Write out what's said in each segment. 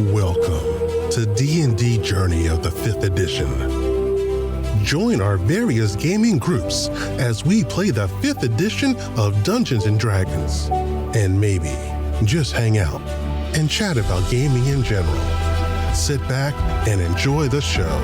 Welcome to D&D Journey of the 5th edition. Join our various gaming groups as we play the 5th edition of Dungeons & Dragons. And maybe just hang out and chat about gaming in general. Sit back and enjoy the show.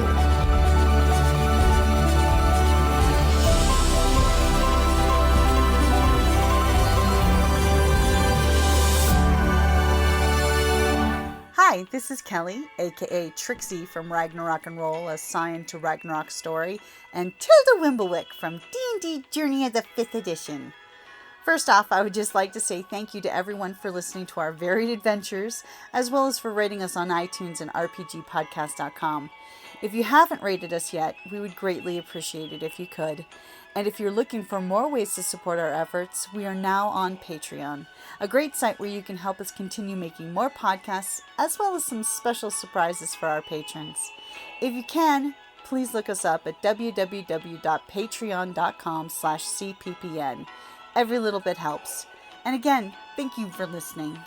Hi, this is Kelly, aka Trixie from Ragnarok and Roll, assigned to Ragnarok Story, and Tilda Wimblewick from D&D Journey of the 5th edition. First off, I would just like to say thank you to everyone for listening to our varied adventures, as well as for rating us on iTunes and rpgpodcast.com. If you haven't rated us yet, we would greatly appreciate it if you could. And if you're looking for more ways to support our efforts, we are now on Patreon, a great site where you can help us continue making more podcasts, as well as some special surprises for our patrons. If you can, please look us up at www.patreon.com/cppn. Every little bit helps. And again, thank you for listening.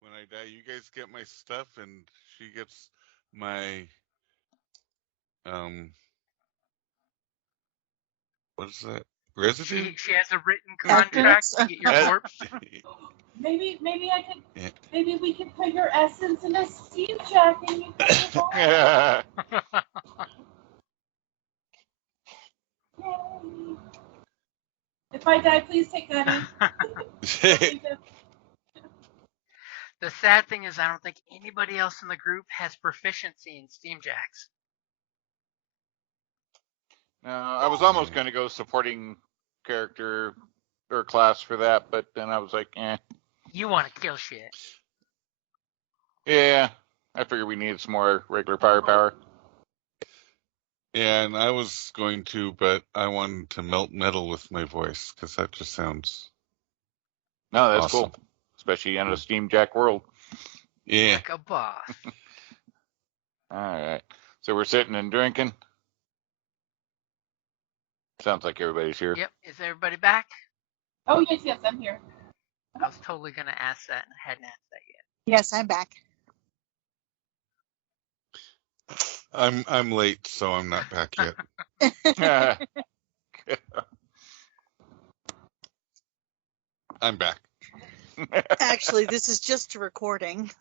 When I die, you guys get my stuff, and she gets my, what is that? Residue? She has a written contract to get your corpse. Maybe I could. Yeah. Maybe we could put your essence in a steam jack and you can move on. Yay. If I die, please take that in. The sad thing is I don't think anybody else in the group has proficiency in steam jacks. I was almost going to go supporting character or class for that, but then I was like, You want to kill shit. Yeah, I figured we needed some more regular firepower. Yeah, and I was going to, but I wanted to melt metal with my voice, because that just sounds No, that's awesome. cool. Especially in a steam jack world. Yeah. Like a boss. All right. So we're sitting and drinking. Sounds like everybody's here. Yep. Is everybody back? Oh, yes, I'm here. I was totally going to ask that and I hadn't asked that yet. Yes, I'm back. I'm late, so I'm not back yet. I'm back. Actually, this is just a recording.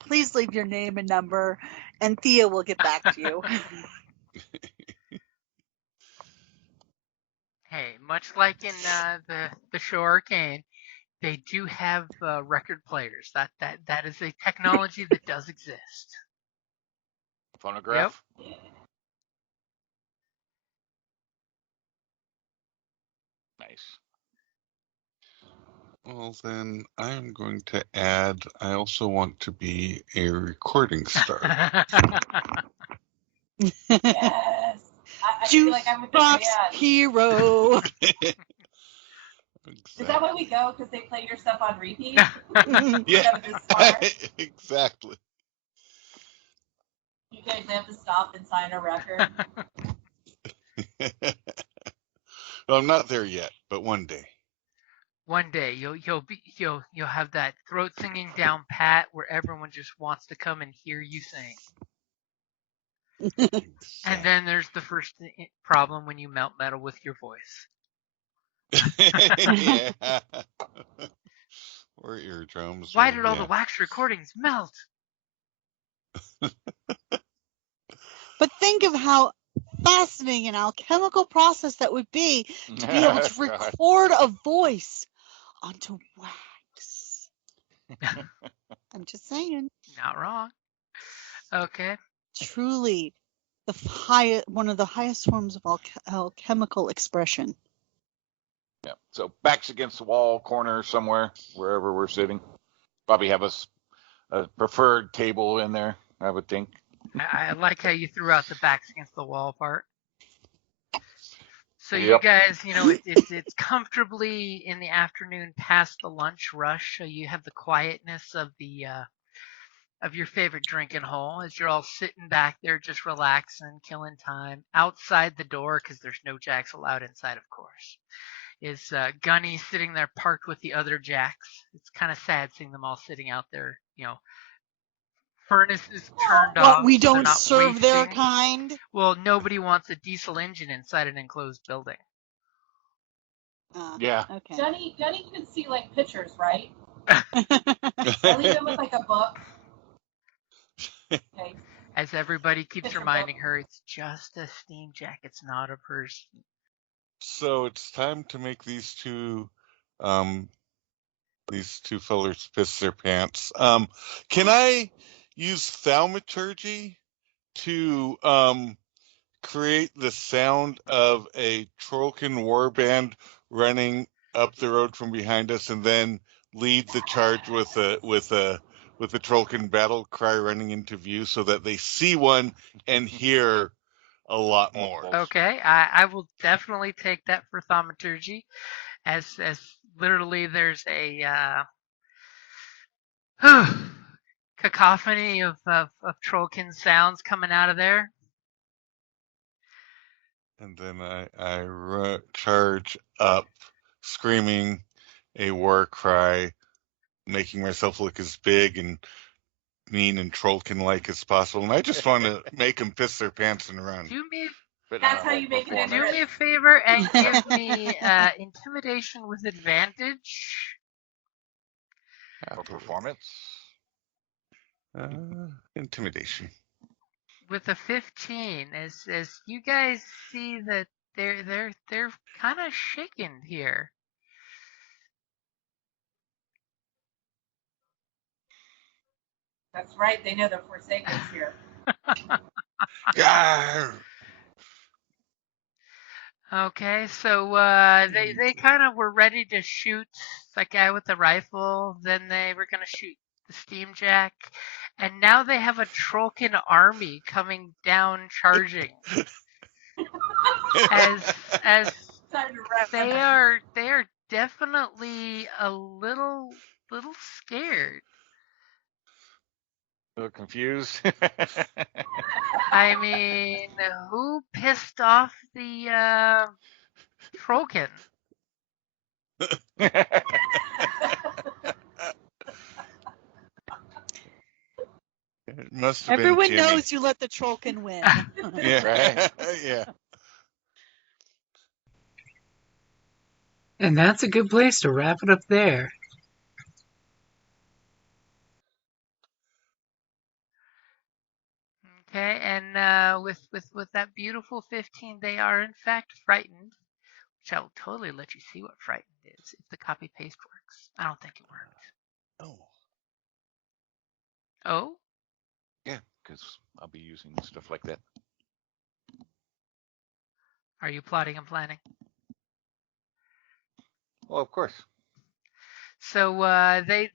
Please leave your name and number, and Thea will get back to you. Hey, much like in the show Arcane, they do have record players. That is a technology that does exist. Phonograph? Yep. Nice. Well, then I'm going to add, I also want to be a recording star. Yes. I feel like I'm with the Jukebox band. hero. Is that why we go? Because they play your stuff on repeat? Yeah, Just smart. exactly. You guys have to stop and sign a record. Well, I'm not there yet, but one day. One day you'll have that throat singing down pat where everyone just wants to come and hear you sing. And then there's the first problem when you melt metal with your voice. Yeah. Or eardrums. Why or, did all yeah. the wax recordings melt? But think of how fascinating and alchemical process that would be to be able to record a voice onto wax. I'm just saying. Not wrong. Okay. Truly, one of the highest forms of alchemical expression. Yeah. So backs against the wall, corner somewhere, wherever we're sitting. Probably have a preferred table in there, I would think. I like how you threw out the backs against the wall part. So you Yep. guys, it's comfortably in the afternoon past the lunch rush. So you have the quietness of your favorite drinking hole as you're all sitting back there just relaxing, killing time outside the door because there's no jacks allowed inside, of course. Gunny sitting there parked with the other jacks. It's kind of sad seeing them all sitting out there, furnaces turned off. What, we so they're don't not serve their wasting. kind? Well, nobody wants a diesel engine inside an enclosed building. Yeah. Okay. Gunny can see like pictures, right? I leave him with like a book. Okay. As everybody keeps Picture reminding book. her, it's just a steam jack. It's not a person. So it's time to make these two fellers piss their pants. Can I use thaumaturgy to create the sound of a trollkin warband running up the road from behind us, and then lead the charge with a trollkin battle cry running into view, so that they see one and hear a lot more? Okay, I will definitely take that for thaumaturgy, as literally there's a cacophony of trollkin sounds coming out of there. And then I charge up, screaming a war cry, making myself look as big and mean and trollkin-like as possible. And I just want to make them piss their pants and run. Do me That's how you make it. do me a favor and give me intimidation with advantage. For performance. Intimidation. With a 15, as you guys see that they're kind of shaken here. That's right. They know the Forsakers here. Yeah. Okay, so they kind of were ready to shoot that guy with the rifle. Then they were gonna shoot the steam jack, and now they have a trollkin army coming down, charging. as Time to wrap they up. are definitely a little scared. A little confused. I mean, who pissed off the trollkin? It must have Everyone been Jimmy. knows you let the trollkin win. Yeah. Yeah. And that's a good place to wrap it up there. Okay, and with that beautiful 15, they are in fact frightened, which I will totally let you see what frightened is if the copy paste works. I don't think it worked. Oh. Oh? Yeah, because I'll be using stuff like that. Are you plotting and planning? Well, of course. So they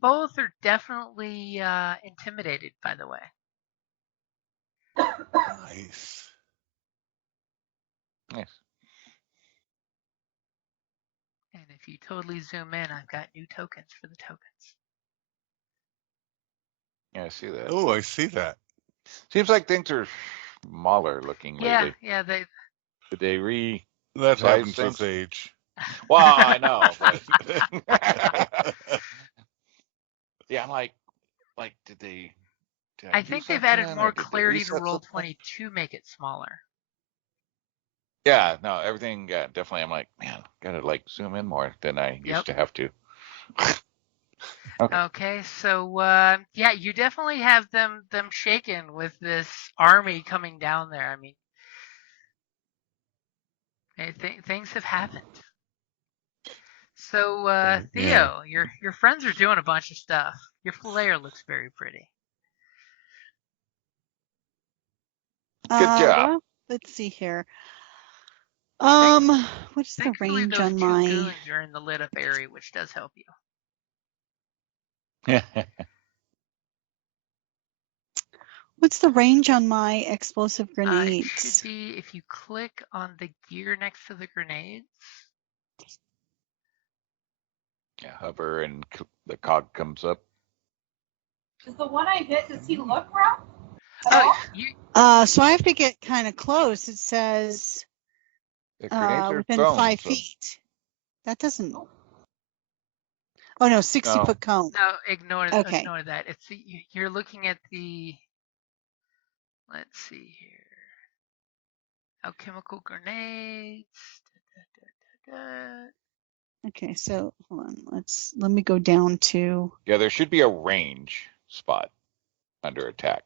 both are definitely intimidated, by the way. Nice. Nice. And if you totally zoom in, I've got new tokens for the tokens. Yeah, I see that. Oh, I see that. Seems like things are smaller looking lately. Yeah, they. Did they That size happens things? with age. Well, I know, but yeah, I'm like, did they? Did I do think they've something, added or more did they clarity to reset something? Roll20 to make it smaller. Yeah, no, everything. Yeah, definitely. I'm like, man, gotta like zoom in more than I used to have to. Okay, so yeah, you definitely have them shaken with this army coming down there. I mean, things have happened. So Theo, your friends are doing a bunch of stuff. Your flare looks very pretty. Good job. Well, let's see here. What's the Thankfully, range those on two my? goons are in the lit up area, which does help you. What's the range on my explosive It grenades? should be if you click on the gear next to the grenades. Yeah, hover and the cog comes up. Does the one I hit, does he look rough? So I have to get kind of close. It says The grenades are within thrown, 5 so- feet. That doesn't. Oh no, 60-foot cone. No, ignore Okay. ignore that. It's you're looking at the. Let's see here. Alchemical grenades. Okay, so hold on. Let me go down to. Yeah, there should be a range spot under attack.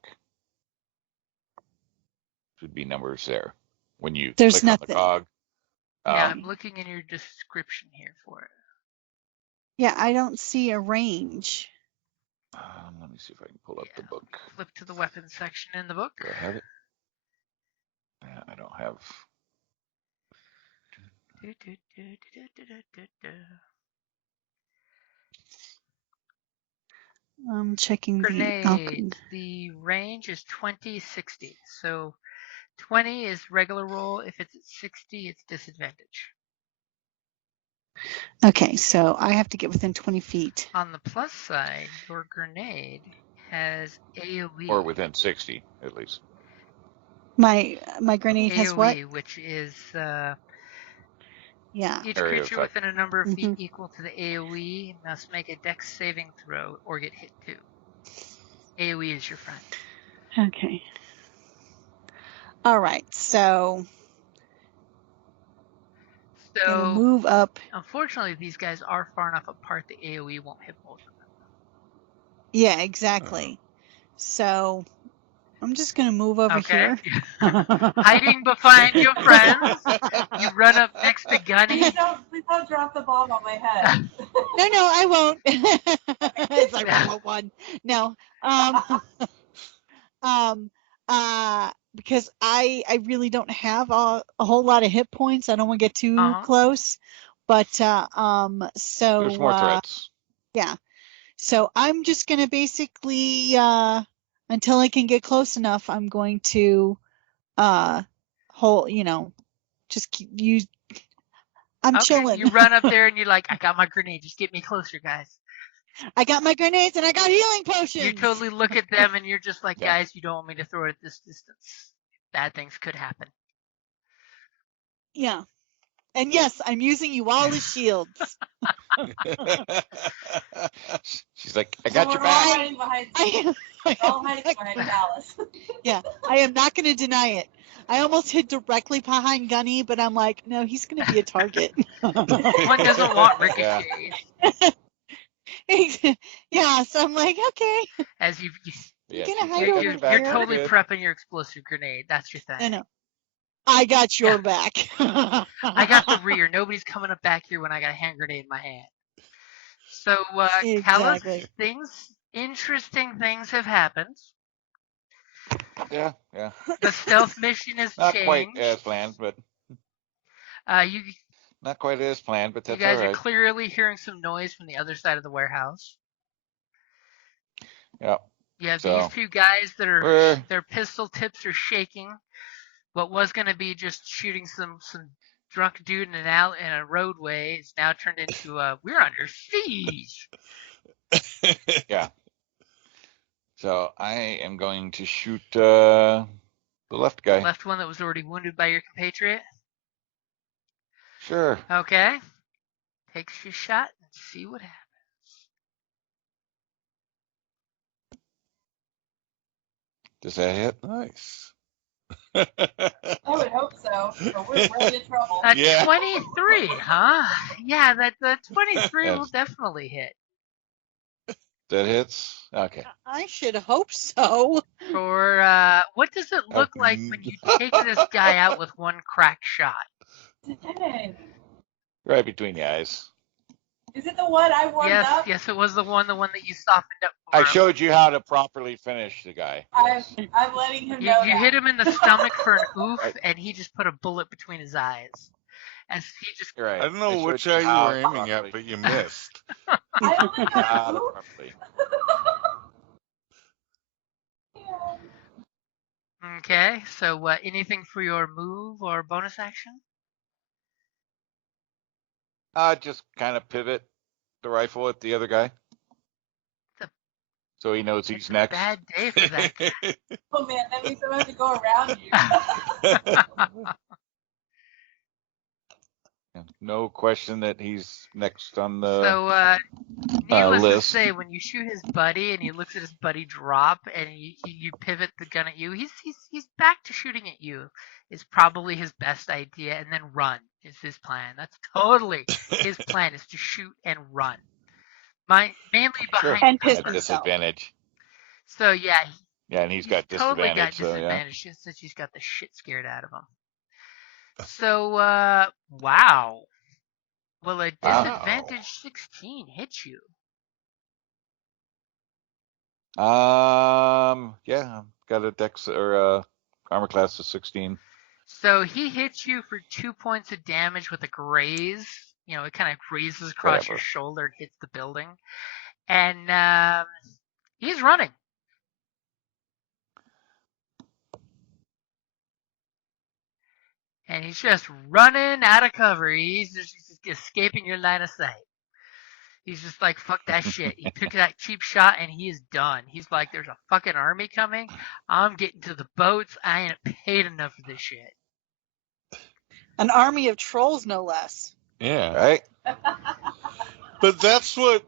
Should be numbers there when you There's click nothing. on the cog. Yeah, I'm looking in your description here for it. Yeah, I don't see a range. Let me see if I can pull up the book. Flip to the weapons section in the book. Do I have it? Yeah, I don't have. I'm checking Grenades. The range is 20-60. So 20 is regular roll. If it's at 60, it's disadvantage. Okay, so I have to get within 20 feet. On the plus side, your grenade has AoE. Or within 60, at least. My grenade has what? AoE, which is Yeah. each Area creature effect. within a number of feet equal to the AoE must make a dex saving throw or get hit too. AoE is your friend. Okay. All right, so gonna move up. Unfortunately, these guys are far enough apart the AoE won't hit both of them. Yeah, exactly. So I'm just gonna move over here. Hiding behind your friends. You run up next to Gunny. Please don't drop the bomb on my head. No, I won't. It's like one. No. Because I really don't have a whole lot of hit points. I don't want to get too close. But so there's more threats. Yeah. So I'm just gonna basically until I can get close enough, I'm going to just use. I'm chilling. You run up there and you're like, I got my grenade. Just get me closer, guys. I got my grenades and I got healing potions. You totally look at them and you're just like, guys, you don't want me to throw it at this distance. Bad things could happen. Yeah. And yes, I'm using you all as shields. She's like, I got your back. All hiding behind Alice. Yeah, I am not going to deny it. I almost hid directly behind Gunny, but I'm like, no, he's going to be a target. One doesn't want Ricochet. Yeah, so I'm like, okay. As you're totally prepping your explosive grenade. That's your thing. I know. I got your back. I got the rear. Nobody's coming up back here when I got a hand grenade in my hand. So, Callus, interesting things have happened. Yeah. The stealth mission is not changed. Quite as planned, but not quite as planned, but that's all right. You guys are clearly hearing some noise from the other side of the warehouse. Yeah. You have these two guys that are their pistol tips are shaking. What was going to be just shooting some drunk dude in a roadway is now turned into we're under siege. Yeah. So I am going to shoot the left guy. Left one that was already wounded by your compatriot? Sure. Okay. Takes your shot and see what happens. Does that hit? Nice. I would hope so. But we're really in trouble. 23, huh? Yeah, the 23 will definitely hit. That hits? Okay. I should hope so. For what does it look like when you take this guy out with one crack shot? Dang. Right between the eyes. Is it the one I warmed up? Yes, it was the one that you softened up for I him. showed you how to properly finish the guy. I'm letting him know. You hit him in the stomach for an oof, and he just put a bullet between his eyes. As he just. Right. I don't know which eye you were aiming at, but you missed. I only got oof. Okay, so anything for your move or bonus action? Just kind of pivot the rifle at the other guy. So he knows he's next. Bad day for that guy. Oh man, that means I'm going to go around you. no question that he's next on the So, needless to list. say, when you shoot his buddy and he looks at his buddy drop and you pivot the gun at you, he's back to shooting at you. Is probably his best idea, and then run is his plan. That's totally his plan, is to shoot and run. Mainly Sure. behind And piss cover. himself. Disadvantage. So yeah, Yeah, and he's got totally got disadvantage. So yeah. disadvantage since he's got the shit scared out of him. So wow. Well, a disadvantage 16 hits you. Yeah, got a dex or armor class of 16. So he hits you for 2 points of damage with a graze. You know, it kind of grazes across your shoulder and hits the building. And he's running. And he's just running out of cover. He's just escaping your line of sight. He's just like, fuck that shit. He took that cheap shot and he is done. He's like, there's a fucking army coming. I'm getting to the boats. I ain't paid enough for this shit. An army of trolls, no less. Yeah. Right? But that's what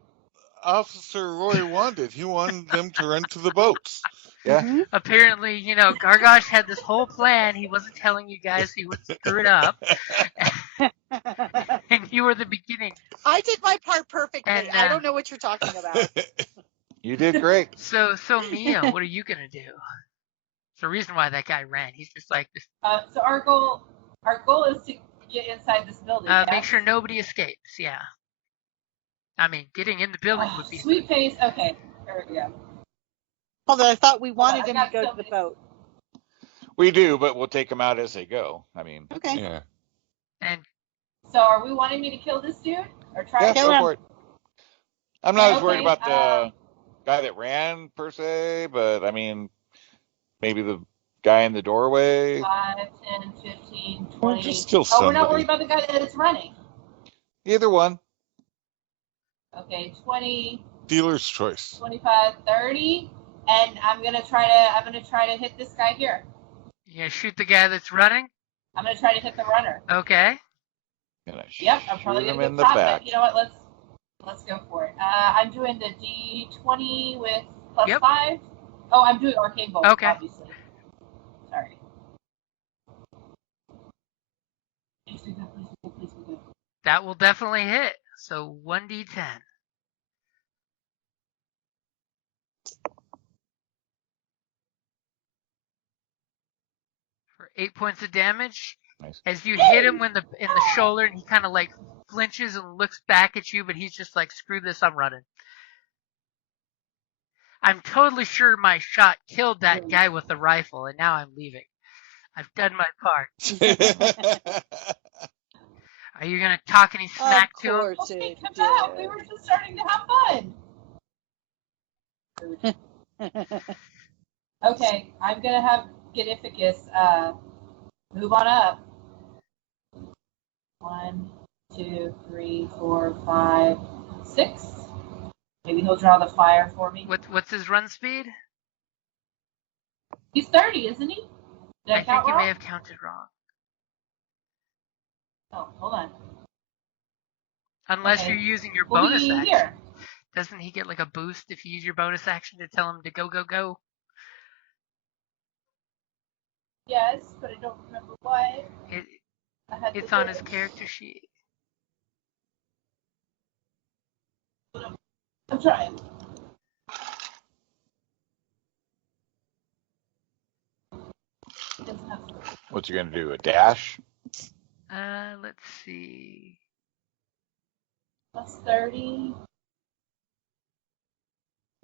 Officer Roy wanted. He wanted them to run to the boats. Yeah. Mm-hmm. Apparently, you know, Gargosh had this whole plan. He wasn't telling you guys he would screw it up. And you were the beginning. I did my part perfectly. And, I don't know what you're talking about. You did great. So Mia, what are you gonna do? It's the reason why that guy ran. He's just like this. So our goal is to get inside this building. Make sure nobody escapes. Yeah. I mean, getting in the building would be sweet face. Okay, there we go. Although I thought we wanted him to go to the boat. We do, but we'll take them out as they go. I mean, Okay. Yeah. And So are we wanting me to kill this dude or try yeah, to kill go him? for it. I'm not as Okay, worried about the guy that ran per se, but I mean, maybe the guy in the doorway. 5, 10, 15, Or 20. just kill Oh, we're not somebody. worried about the guy that is running. Either one. Okay, 20, Dealer's choice. 25, 30, and I'm gonna try to hit this guy here. you gonna shoot the guy that's running? I'm gonna try to hit the runner. Okay. Gonna Yep, I'm shoot probably him gonna in go the top, back. but you know what? Let's go for it. I'm doing the D20 with plus Yep. 5. Oh, I'm doing arcane bolt. Okay. Obviously. Sorry. Please be good. Please be good. Please be good. That will definitely hit. So 1d10. For 8 points of damage. Nice. As you hit him in the shoulder, and he kind of like flinches and looks back at you, but he's just like, screw this, I'm running. I'm totally sure my shot killed that guy with the rifle, and now I'm leaving. I've done my part. Are you gonna talk any smack Of to him? course Okay, it come out. We were just starting to have fun. Okay, I'm gonna have Genificus move on up. 1, 2, 3, 4, 5, 6. Maybe he'll draw the fire for me. What's his run speed? He's 30, isn't he? Did I I count think you wrong? may have counted wrong. Oh, hold on. Unless Okay. you're using your We'll bonus be action. here. Doesn't he get like a boost if you use your bonus action to tell him to go, go, go? Yes, but I don't remember why. I had It's to on do his it. character sheet. I'm trying. He doesn't have to. What's he gonna do? A dash? Let's see. Plus 30.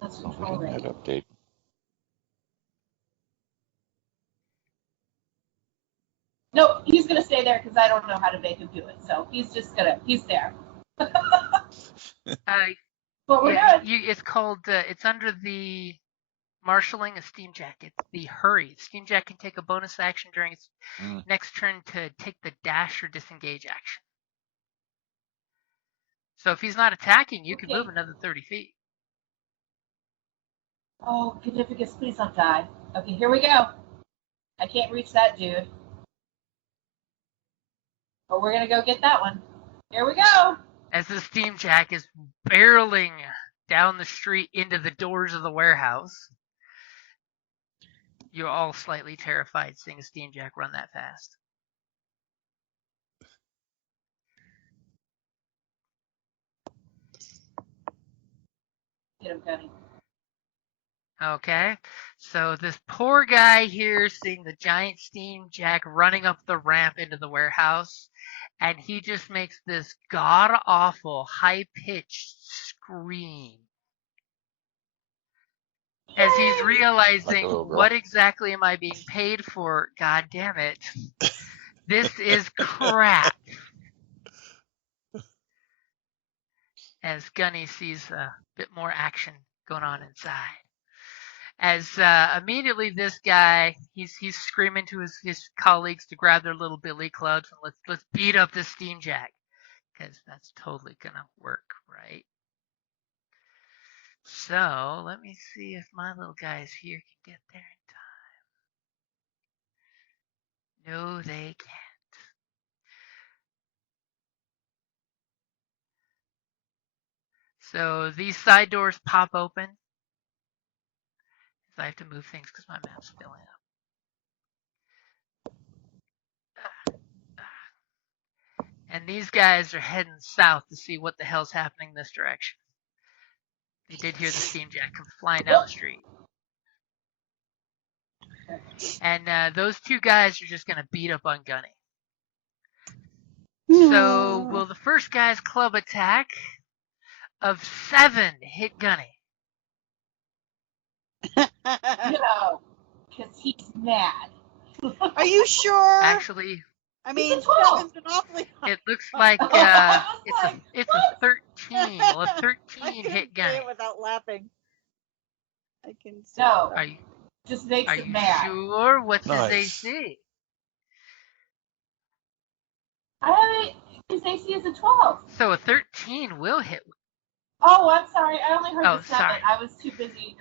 That's Oh, control we didn't rate. update. No, he's gonna stay there because I don't know how to make him do it. So he's there. What we're Yeah, doing. it's called, it's under the marshaling a steam jack. It's the hurry. Steam jack can take a bonus action during its next turn to take the dash or disengage action. So if he's not attacking, you can Okay. move another 30 feet. Oh, Genificus, please don't die. Okay, here we go. I can't reach that dude. But we're gonna go get that one. Here we go. As the steam jack is barreling down the street into the doors of the warehouse. You're all slightly terrified seeing a steam jack run that fast. Get him, Gunny. Okay, so this poor guy here seeing the giant steam jack running up the ramp into the warehouse, and he just makes this god-awful, high-pitched scream as he's realizing, Like a little girl. what exactly am I being paid for? God damn it. This is crap. As Gunny sees a bit more action going on inside. As immediately this guy, he's screaming to his colleagues to grab their little billy clubs and let's beat up this steam jack, because that's totally gonna work, right? So let me see if my little guys here can get there in time. No, they can't. So these side doors pop open. I have to move things because my map's filling up. And these guys are heading south to see what the hell's happening this direction. They did hear the steam jack come flying down the street. And those two guys are just going to beat up on Gunny. So will the first guy's club attack of 7 hit Gunny? No, because he's mad. Are you sure? Actually, I mean, It's a 12. 7's an awfully high. it looks like it's a 13. Well, a 13 I can hit say Gunny. it without laughing. I can say No. Are you Just makes are it you mad. sure? What's Nice. his AC? I have his AC is a 12. So a 13 will hit. Oh, I'm sorry. I only heard Oh, the 7. sorry. I was too busy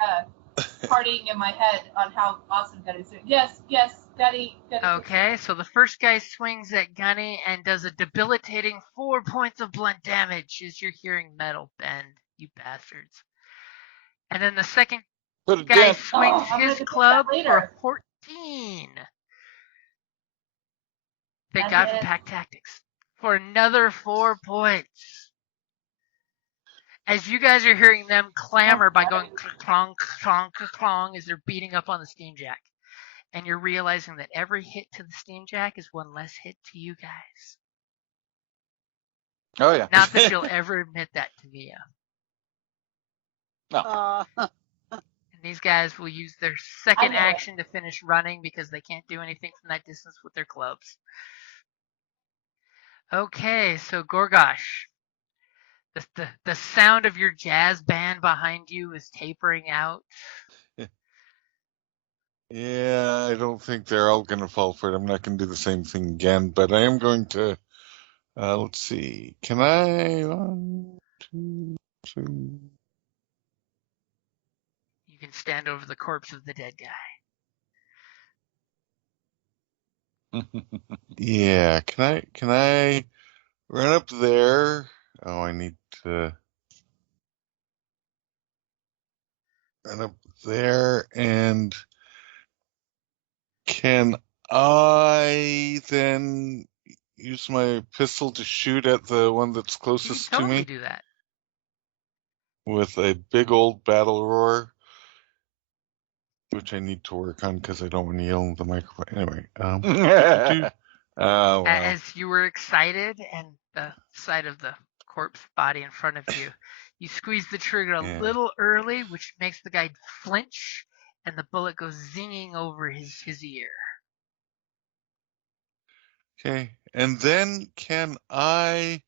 partying in my head on how awesome Gunny's doing. Yes, Gunny. Okay, so the first guy swings at Gunny and does a debilitating 4 points of blunt damage as you're hearing metal bend, you bastards. And then the second Put a guy dent. swings I'm gonna his fix that club for a later. 14. Thank That God for hit. pack tactics. For another 4 points. As you guys are hearing them clamor by going clong, clong, clong as they're beating up on the steam jack. And you're realizing that every hit to the steam jack is one less hit to you guys. Oh yeah. Not that you'll ever admit that to Mia. No. And these guys will use their second action to finish running because they can't do anything from that distance with their clubs. Okay, so Gorgosh, the sound of your jazz band behind you is tapering out. Yeah, I don't think they're all going to fall for it. I'm not going to do the same thing again, but I am going to. Let's see. Can I? 1, 2, 3. You can stand over the corpse of the dead guy. Yeah. Can I run up there? Oh, I need to run up there, and can I then use my pistol to shoot at the one that's You can closest to totally me do that. with a big old battle roar, which I need to work on because I don't want to yell in the microphone. Anyway, wow. As you were excited and the sight of the corpse body in front of you, you squeeze the trigger a little early, which makes the guy flinch, and the bullet goes zinging over his ear. Okay, and then can I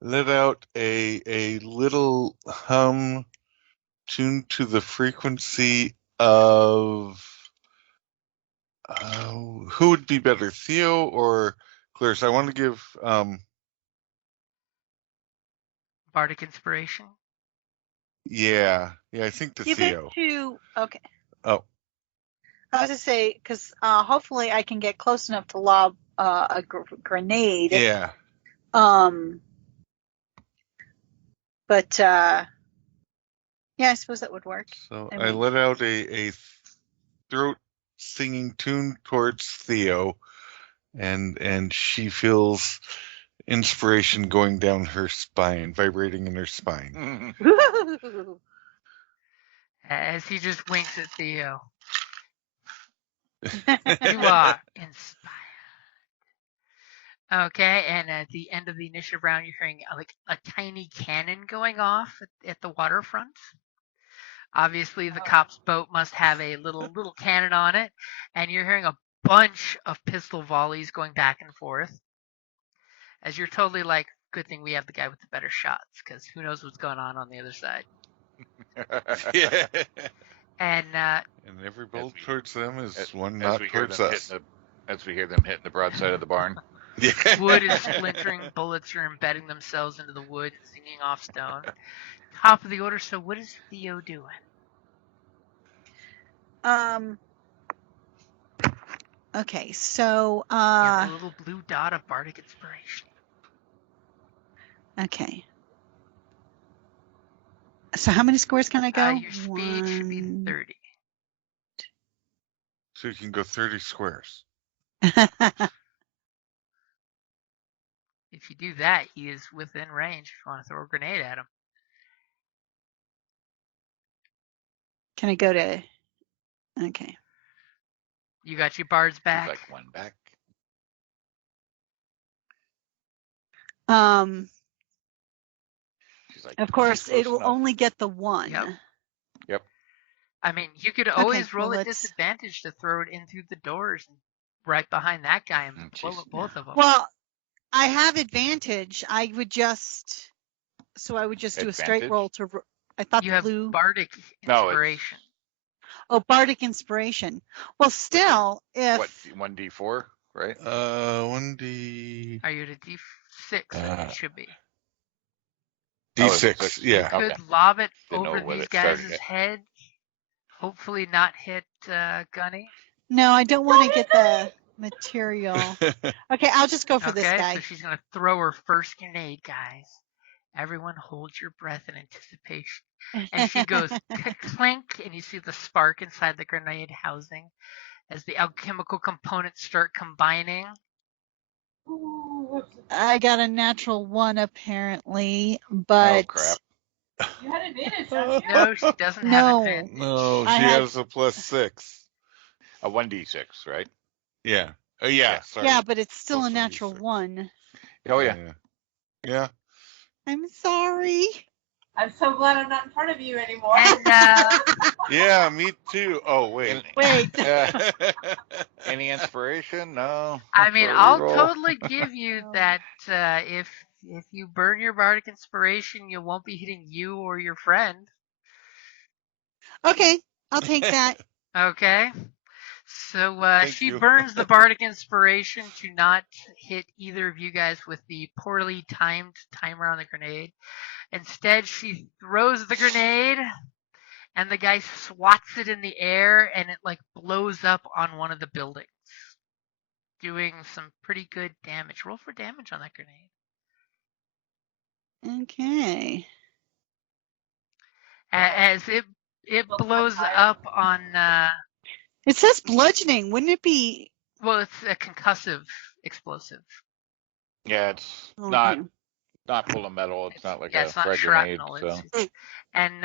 let out a little hum tuned to the frequency of who would be better, Theo or Clarice? I want to give Bardic inspiration. yeah, I think to Give Theo. it to. Okay. Oh, I was to say because hopefully I can get close enough to lob a grenade. yeah. But yeah, I suppose that would work. So I I mean- let out a throat singing tune towards Theo, and she feels inspiration going down her spine, vibrating in her spine. As he just winks at Theo. You are inspired. Okay, and at the end of the initiative round, you're hearing like a tiny cannon going off at the waterfront. Obviously, the cop's boat must have a little cannon on it, and you're hearing a bunch of pistol volleys going back and forth. As you're totally like, good thing we have the guy with the better shots, because who knows what's going on the other side. Yeah. And And every bolt towards them is one as not we hear towards them us. as we hear them hitting the broadside of the barn. Yeah. wood is splintering, bullets are embedding themselves into the wood, singing off stone. Top of the order, so what is Theo doing? Okay, so Yeah, the little blue dot of bardic inspiration. okay. So how many squares can I go? Your speed should be 30. So you can go 30 squares. If you do that, he is within range if you want to throw a grenade at him. Can I go to? Okay. You got your bards She's back. like one back. She's like, Of course, close it will enough. only get the one. Yep. I mean, you could always Okay, roll well, at let's- disadvantage to throw it in through the doors and right behind that guy and blow jeez. at both of them. Well, I have advantage. I would just do a straight Advantage? roll to. I thought You the have blue. bardic No, inspiration. Oh, bardic inspiration. Well, still, if What, 1d4, right? 1d Are you at a D6? I think it should be. d6. You Yeah. could Okay. lob it Didn't know over whether these it started guys' it. heads. Hopefully not hit Gunny. no, I don't want to get the material. Okay, I'll just go for this Okay, guy. so she's going to throw her first grenade, guys. Everyone hold your breath in anticipation. And she goes clink, and you see the spark inside the grenade housing as the alchemical components start combining. Ooh, what's it? I got a natural 1 apparently, Oh, but crap. You had advantage, don't you? No, she doesn't No. have advantage. No, she I had- has a +6. A 1d6, right? Yeah. Oh, yeah. Yeah. Sorry. yeah, but it's still Plus a natural 1d6. 1. Oh, yeah. Yeah. I'm sorry. I'm so glad I'm not in front of you anymore. And Yeah, me too. Oh, wait. Wait. Any inspiration? No. I mean, For a I'll reroll? totally give you that if you burn your bardic inspiration, you won't be hitting you or your friend. Okay, I'll take that. Okay. So Thank she you. burns the bardic inspiration to not hit either of you guys with the poorly timed timer on the grenade. Instead, she throws the grenade, and the guy swats it in the air, and it like blows up on one of the buildings, doing some pretty good damage. Roll for damage on that grenade. Okay. As it blows up on It says bludgeoning. Wouldn't it be? well, it's a concussive explosive. Yeah, it's Oh, not full of metal. It's not like yeah, a it's not frag grenade. shrapnel. So. And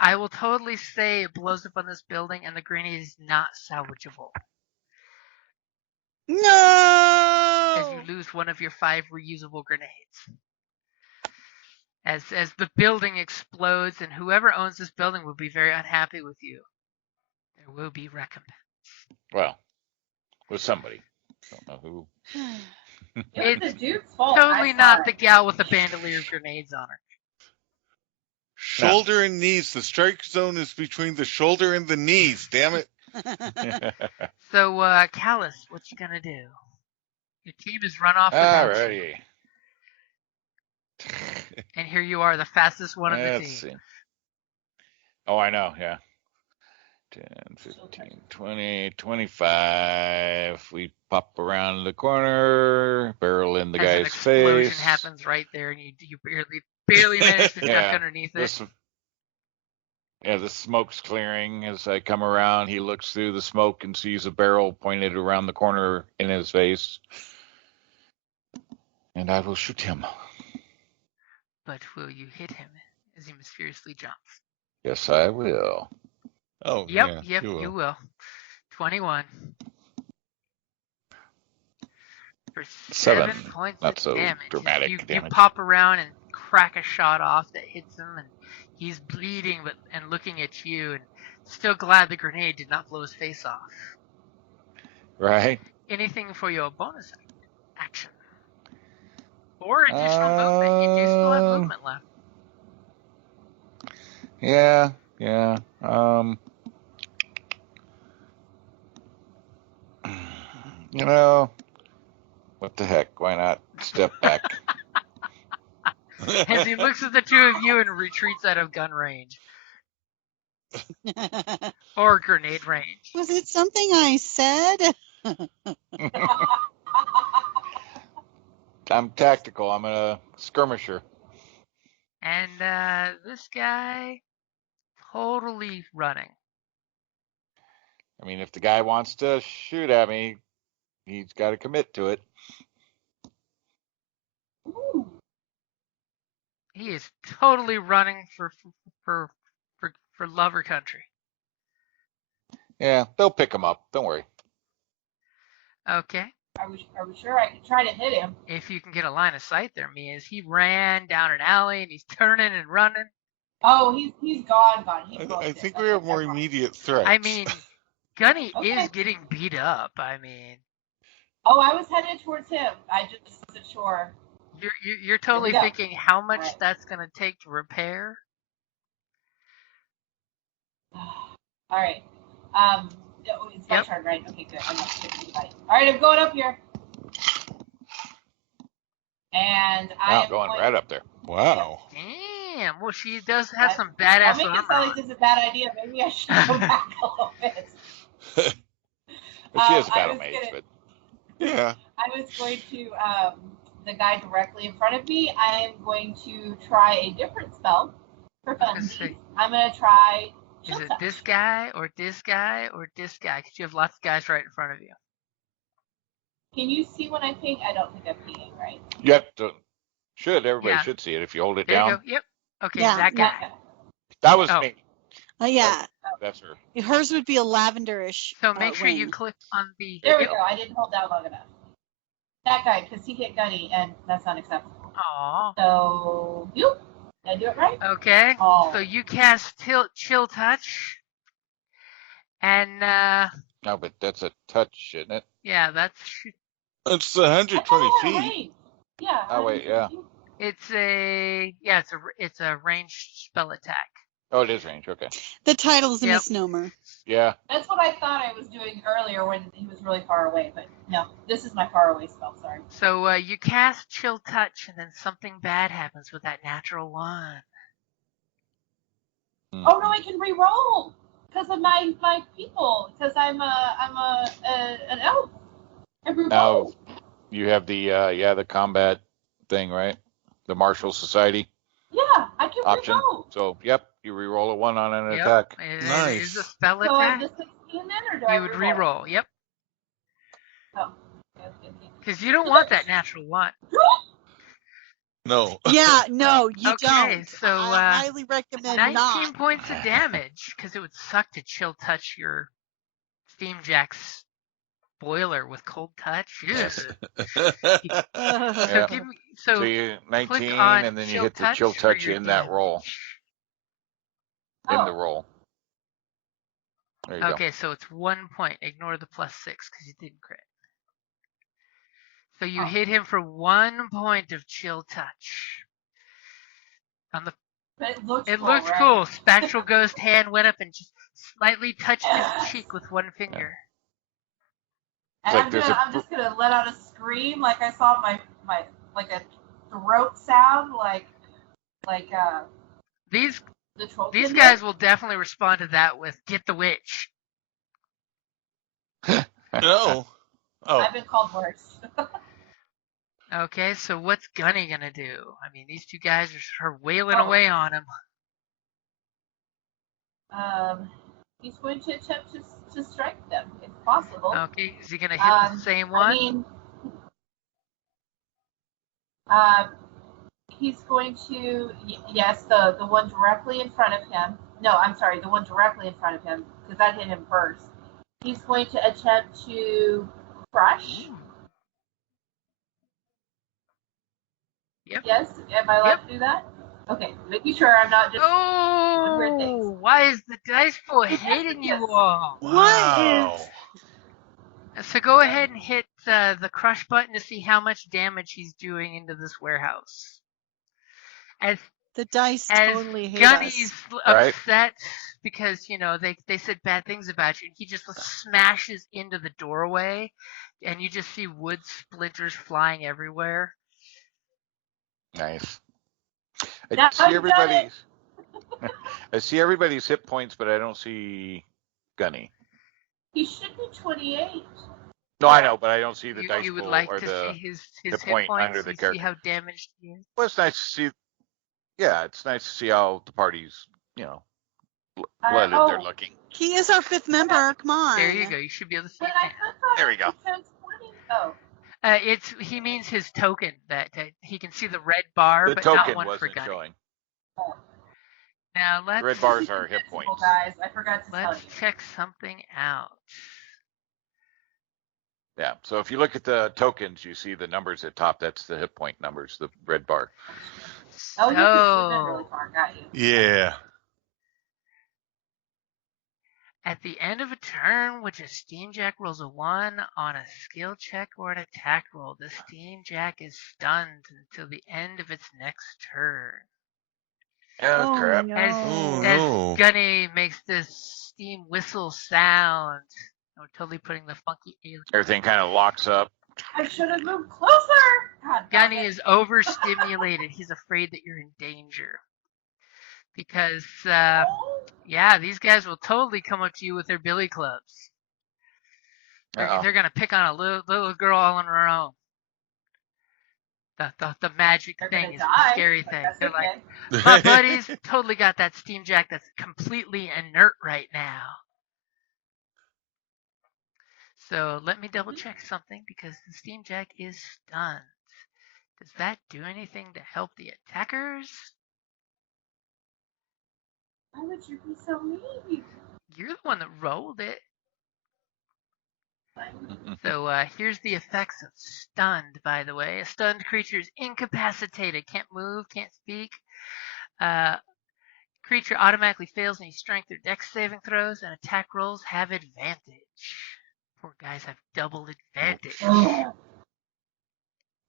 I will totally say it blows up on this building, and the grenade is not salvageable. No. As you lose one of your 5 reusable grenades. As the building explodes, and whoever owns this building will be very unhappy with you. There will be recompense. Well, with somebody. Don't know who. It was the Duke's fault. Totally I saw not it. the gal with the bandolier of grenades on her. Shoulder and knees. The strike zone is between the shoulder and the knees. Damn it. So, Callus, what you gonna do? Your team has run off without you. Alrighty. And here you are, the fastest one of the Let's team. see. Oh, I know, yeah. 10, 15, 20, 25. We pop around the corner, barrel in the As an guy's explosion face. happens right there, and you barely manage to duck Yeah, underneath it. The smoke's clearing. As I come around, he looks through the smoke and sees a barrel pointed around the corner in his face. And I will shoot him. But will you hit him as he mysteriously jumps? Yes, I will. Oh, Yep, yeah. you will. 21. For 7 7. points Not of so damage. dramatic You damage. pop around and crack a shot off that hits him, and he's bleeding and looking at you, and still glad the grenade did not blow his face off. Right? Anything for your bonus action? Or additional movement. You do still have movement left. Yeah. What the heck? Why not step back? As he looks at the two of you and retreats out of gun range. Or grenade range. Was it something I said? I'm tactical. I'm a skirmisher. And this guy, totally running. I mean, if the guy wants to shoot at me, he's got to commit to it. He is totally running for love or country. Yeah, they'll pick him up. Don't worry. Okay. Are we sure I can try to hit him? If you can get a line of sight there, Mia, as he ran down an alley and he's turning and running. Oh, he's gone. I think we have more immediate threats. I mean, Gunny Okay. is getting beat up. I mean. Oh, I was headed towards him. I just wasn't sure. You're totally Yeah. thinking how much Right. that's going to take to repair. All right. It's my Yep. turn, right? Okay, good. I'm not skipping anybody. All right, I'm going up here. And Wow, I'm going right up there. Wow. Damn. Well, she does have some badass I'll make it armor sound on. like this is a bad idea. Maybe I should go back a little bit. But she has a I battle was mage, gonna- but Yeah. I was going to, the guy directly in front of me, I am going to try a different spell for funsies. I'm going to try Is Chill it Touch. this guy or this guy or this guy? Because you have lots of guys right in front of you. Can you see when I ping? I don't think I'm pinging, right? yep. Everybody Yeah. should see it if you hold it There down. you go. Yep. Okay, Yeah. that guy. Okay. That was Oh. me. Yeah. That's her. Hers would be a lavenderish. So make sure you wing. click on the. There we go. I didn't hold down long enough. That guy, because he hit Gunny, and that's unacceptable. Aw. So, did I do it right? Okay. Oh. So you cast Chill Touch, and No, but that's a touch, isn't it? yeah, that's It's 120 Oh, feet. range. Yeah. Oh, wait, yeah. it's a ranged spell attack. Oh, it is range. Okay. The title's a Yep. misnomer. Yeah. That's what I thought I was doing earlier when he was really far away, but no, this is my far away spell, sorry. So you cast Chill Touch, and then something bad happens with that natural one. Oh no, I can re-roll because of my people, because I'm an elf. I re-roll. Now you have the combat thing, right? The martial society Yeah, I can option. re-roll. So, yep, you re-roll a 1 on an Yep. attack. It Nice. is a spell So attack. the 16 then, or do I You would re-roll. Yep. Oh. Because you don't want that natural one. No. Yeah, no, you Okay, don't. so, I highly recommend 19 not. points of damage, because it would suck to Chill Touch your Steam Jack's boiler with cold touch. Yes. So Yeah. give me So you 19, on and then you Chill hit the chill Touch for touch your in that roll. damage. In Oh. the roll. There you go. Okay, so it's 1 point. Ignore the +6 because you didn't crit. So you hit him for 1 point of Chill Touch. On the But it looks It cool, looks right? cool. Spectral Ghost hand went up and just slightly touched his cheek with one finger. And It's like I'm there's gonna, a- I'm just gonna let out a scream like I saw my like a throat sound like These the troll. these guys will definitely respond to that with "Get the witch." No. Oh. I've been called worse. Okay, so what's Gunny gonna do? I mean, these two guys are wailing away on him. He's going to attempt to strike them, if possible. Okay, is he gonna hit the same one? I mean, he's going to, yes, the one directly in front of him. No, I'm sorry, the one directly in front of him, because that hit him first. He's going to attempt to crush. Ooh. Yep. Yes, am I allowed to do that? Okay, making sure I'm not just doing weird things. Oh, why is the dice pool hating Yes. you all? Wow. So go ahead and hit the crush button to see how much damage he's doing into this warehouse. As The dice totally hate Gunny's us. upset because, you know, they said bad things about you, and he just smashes into the doorway, and you just see wood splinters flying everywhere. Nice. Now I see you got it. everybody's. I see everybody's hit points, but I don't see Gunny. He should be 28. No, I know, but I don't see the dice You would pool like or to the see his the hit point points, under the you see character. how damaged he is. Well, it's nice to see. Yeah, it's nice to see how the party's, blooded they're looking. He is our 5th member. Come on. There you go. You should be able to see But it I now. thought There we go. he turns 20. Oh. He means his token that he can see the red bar, The but not token one for wasn't Gunny. showing. Now The red bars are hit Invincible, points. guys. I forgot to tell let's you. check something out. Yeah. So if you look at the tokens, you see the numbers at top. That's the hit point numbers, the red bar. Oh, you just zoom in really far. Got you. Yeah. At the end of a turn, which a Steamjack rolls a 1 on a skill check or an attack roll, the Steamjack is stunned until the end of its next turn. Oh, crap. No. As Gunny makes this steam whistle sound, totally putting the funky alien. Everything kind of locks up. I should have moved closer. God, Gunny is overstimulated. He's afraid that you're in danger. Because, yeah, these guys will totally come up to you with their billy clubs. They're going to pick on a little girl all on her own. The magic thing is the scary thing. They're like, my buddies totally got that Steamjack that's completely inert right now. So let me double check something because the Steamjack is stunned. Does that do anything to help the attackers? Why would you be so mean? You're the one that rolled it. So here's the effects of stunned, by the way. A stunned creature is incapacitated, can't move, can't speak. Creature automatically fails any strength or dex saving throws, and attack rolls have advantage. Poor guys have double advantage.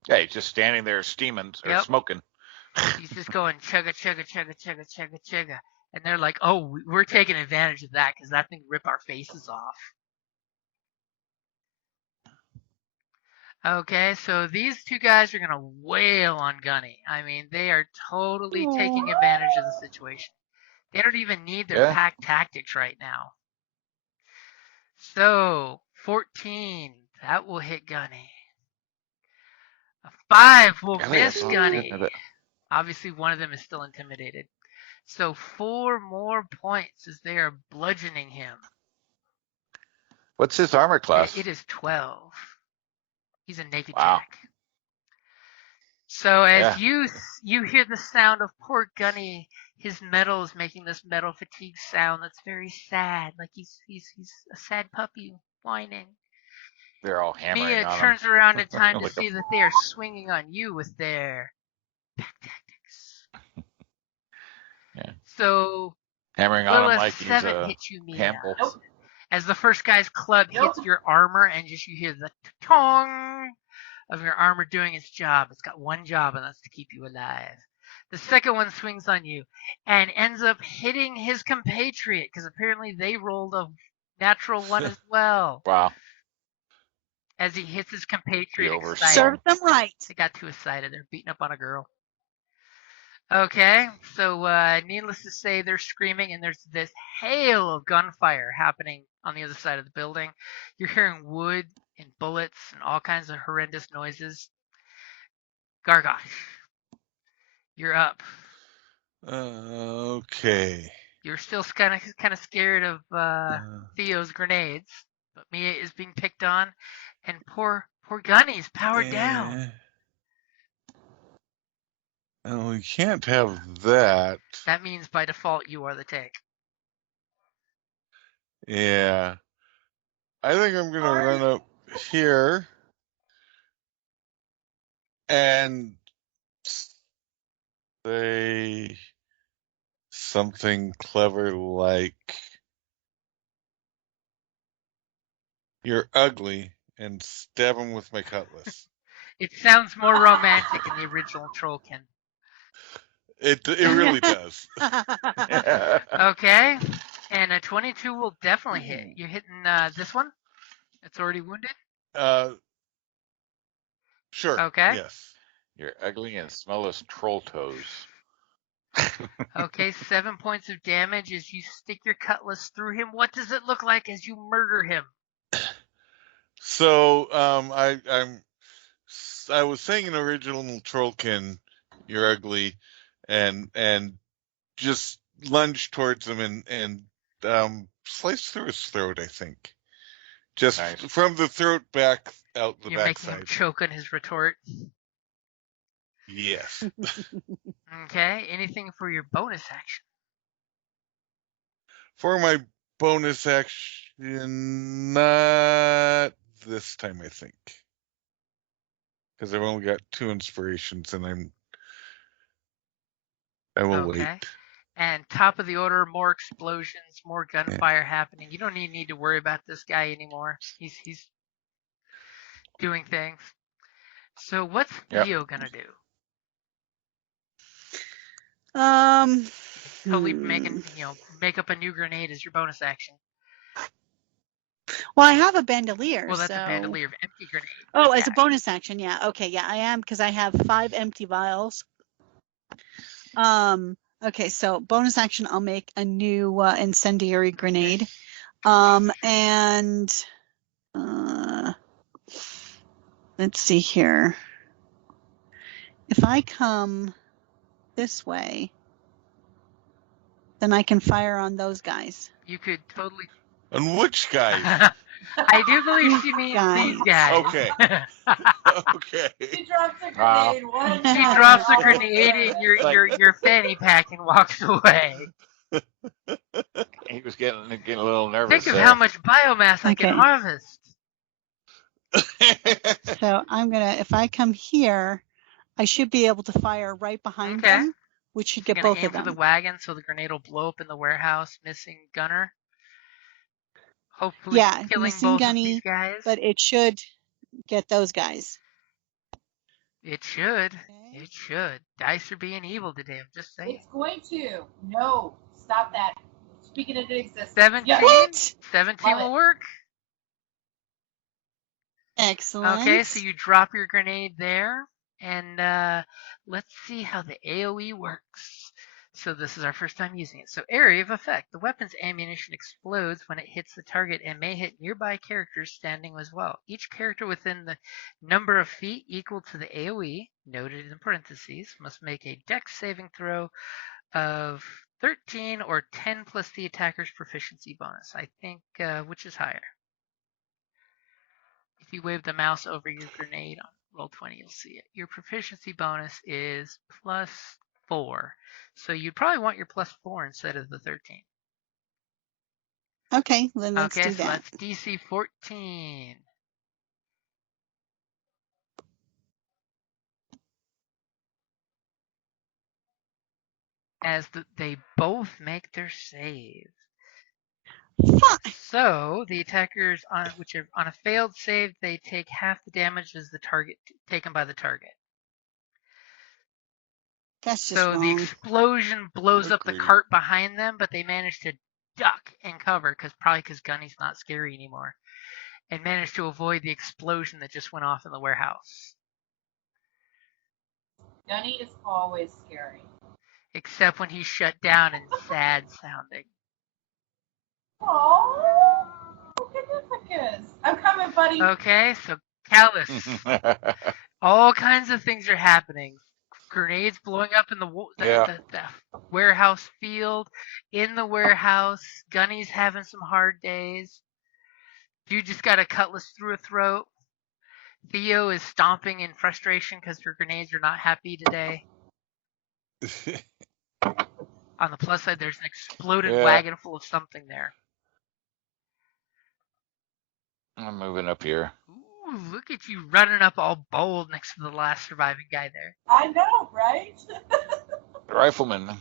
Yeah, he's just standing there steaming or smoking. He's just going chugga, chugga, chugga, chugga, chugga, chugga. And they're like, oh, we're taking advantage of that because that thing rip our faces off. Okay, so these two guys are going to wail on Gunny. I mean, they are totally taking advantage of the situation. They don't even need their pack tactics right now. So, 14, that will hit Gunny. A 5 will miss Gunny. Obviously, one of them is still intimidated. So 4 more points as they are bludgeoning him. What's his armor class? It is 12. He's a naked jack. So as you hear the sound of poor Gunny, his metal is making this metal fatigue sound that's very sad, like he's a sad puppy whining. They're all hammering Mia on turns him. around in time to see that they are swinging on you with their pack tactics. Yeah. So hammering on him like 7 he's a hits you, Mia. handful. Nope. As the first guy's club hits your armor, and just you hear the tong of your armor doing its job. It's got one job, and that's to keep you alive. The second one swings on you and ends up hitting his compatriot because apparently they rolled a natural 1 as well. Wow. As he hits his compatriot, Serve them right. They got too excited. They're beating up on a girl. Okay, so needless to say, they're screaming, and there's this hail of gunfire happening on the other side of the building. You're hearing wood and bullets and all kinds of horrendous noises. Gargosh, you're up. Okay. You're still kind of scared of Theo's grenades, but Mia is being picked on, and poor Gunny's powered down. Oh, we can't have that. That means by default you are the tank. Yeah. I think I'm gonna run up here and say something clever like, "You're ugly," and stab him with my cutlass. It sounds more romantic in the original Trollkin. It really does. Okay, and a 22 will definitely hit. You're hitting this one? It's already wounded? Sure. Okay. Yes. You're ugly and smell as troll toes. Okay, 7 points of damage as you stick your cutlass through him. What does it look like as you murder him? So I was saying in original Trollkin, "You're ugly," and just lunge towards him and slice through his throat. I think just Nice. from the throat back out the You're making him backside. choke on his retort. Yes. Okay, anything for your bonus action? For my bonus action, not this time, I think, because I've only got 2 inspirations, and I will Okay. wait. And top of the order, more explosions, more gunfire happening. You don't even need to worry about this guy anymore. He's doing things. So what's Theo gonna do? Totally make up a new grenade as your bonus action. Well, I have a bandolier. Well, that's so... a bandolier of empty grenade. Oh, as a bonus action, yeah. Okay, yeah, I am because I have 5 empty vials. Okay, so bonus action, I'll make a new incendiary grenade. And let's see here. If I come this way, then I can fire on those guys. You could totally. On which guys? I do believe she means these guys. Okay. Okay. She drops a grenade. One She time. drops a grenade in your fanny pack and walks away. He was getting a little nervous. Think of how much biomass I can harvest. So I'm gonna, if I come here, I should be able to fire right behind them, which should get both aim of them. for the wagon so the grenade will blow up in the warehouse, missing Gunner. Hopefully killing missing both Gunny, of these guys. But it should get those guys. It should. Okay. It should. Dice are being evil today. I'm just saying. It's going to. No. Stop that. Speaking it into existence. 17? Yeah. What? 17 will work. Excellent. Okay, so you drop your grenade there. And let's see how the AoE works. So this is our first time using it. So area of effect. The weapon's ammunition explodes when it hits the target and may hit nearby characters standing as well. Each character within the number of feet equal to the AoE, noted in parentheses, must make a dex saving throw of 13 or 10 plus the attacker's proficiency bonus. I think, which is higher? If you wave the mouse over your grenade on Roll20, you'll see it. Your proficiency bonus is +4. So you'd probably want your +4 instead of the 13. Okay, then let's do so that. that's DC 14. As they both make their save. So the attackers on a failed save, they take half the damage as the target taken by the target. That's just so wrong. The explosion blows up the cart behind them, but they manage to duck and cover probably because Gunny's not scary anymore, and manage to avoid the explosion that just went off in the warehouse. Gunny is always scary. Except when he's shut down and sad sounding. Oh, significant. I'm coming, buddy. Okay, so Callus. All kinds of things are happening. Grenades blowing up in Yeah. the warehouse field. In the warehouse, Gunny's having some hard days. Dude just got a cutlass through a throat. Theo is stomping in frustration because her grenades are not happy today. On the plus side, there's an exploded Yeah. wagon full of something there. I'm moving up here. Ooh, look at you running up all bold next to the last surviving guy there. I know, right? Rifleman.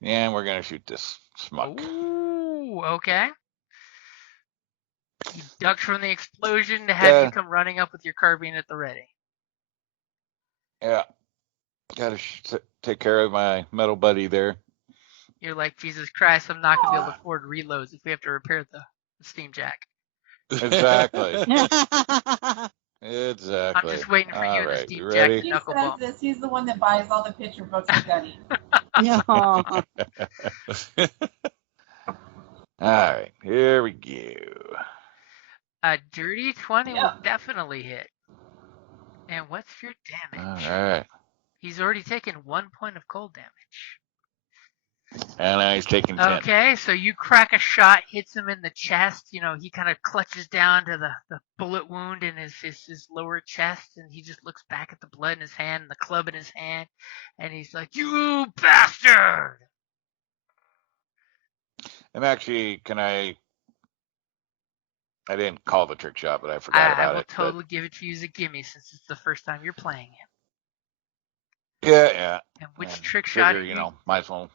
Yeah, we're gonna shoot this smug. Ooh, okay. He ducked from the explosion to have you Yeah. come running up with your carbine at the ready. Yeah. Gotta take care of my metal buddy there. You're like, Jesus Christ, I'm not going to be able to afford reloads if we have to repair the steam jack. Exactly. I'm Exactly. just waiting for you All and the right, steam you jack ready? to He knuckle says bump. this. He's the one that buys all the picture books for Gunny. Yeah. All right, here we go. A dirty 20 will Yeah. definitely hit. And what's your damage? All right. He's already taken 1 point of cold damage. And now he's taking 10. Okay, so you crack a shot, hits him in the chest. You know, he kind of clutches down to the bullet wound in his lower chest, and he just looks back at the blood in his hand and the club in his hand, and he's like, "You bastard!" And actually, I didn't call the trick shot, but I forgot I about will it. totally give it to you as a gimme since it's the first time you're playing him. Yeah. And which And trick shot? figure, might as well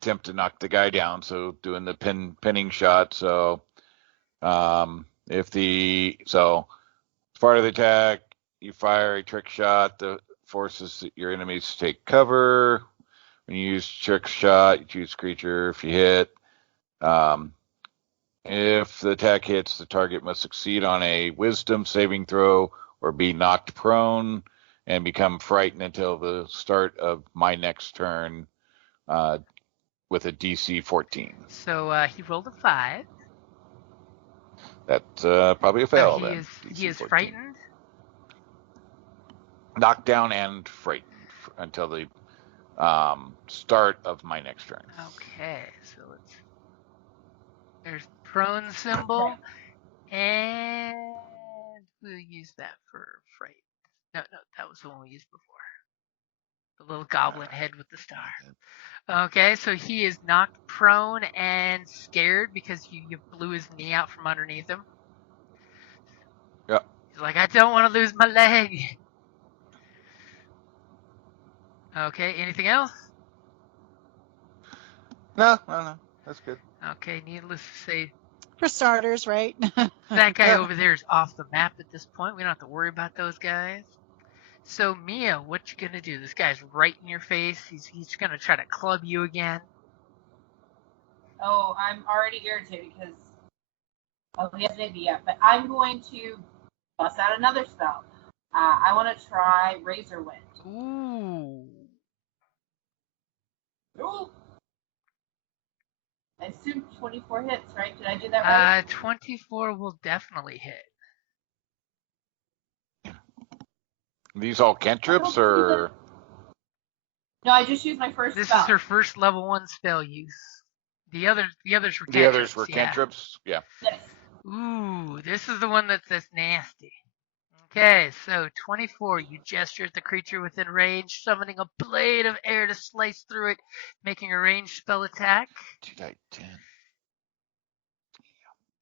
attempt to knock the guy down. So doing the pinning shot. So, as part of the attack, you fire a trick shot that forces your enemies to take cover. When you use trick shot, you choose creature. If you hit, if the attack hits, the target must succeed on a wisdom saving throw or be knocked prone and become frightened until the start of my next turn with a DC 14. So he rolled a 5. That's probably a fail So then. he is 14. frightened. Knocked down and frightened until the start of my next turn. Okay, so there's prone symbol, and we'll use that for fright. No, that was the one we used before. The little goblin head with the star. Okay, so he is knocked prone and scared because you blew his knee out from underneath him. Yep. He's like, I don't want to lose my leg. Okay, anything else? No, that's good. Okay, needless to say, For starters, right? that guy over there is off the map at this point. We don't have to worry about those guys. So Mia, what you gonna do? This guy's right in your face. He's gonna try to club you again. Oh, I'm already irritated because he hasn't hit me yet. But I'm going to bust out another spell. I want to try Razor Wind. Ooh. Ooh. I assume 24 hits, right? Did I do that right? 24 will definitely hit. These all cantrips or? No, I just used my first This spell. is her first level 1 spell use. The others were cantrips. The others were yeah. cantrips? Yeah. Yes. Ooh, this is the one that's nasty. Okay, so 24, you gesture at the creature within range, summoning a blade of air to slice through it, making a ranged spell attack. 10.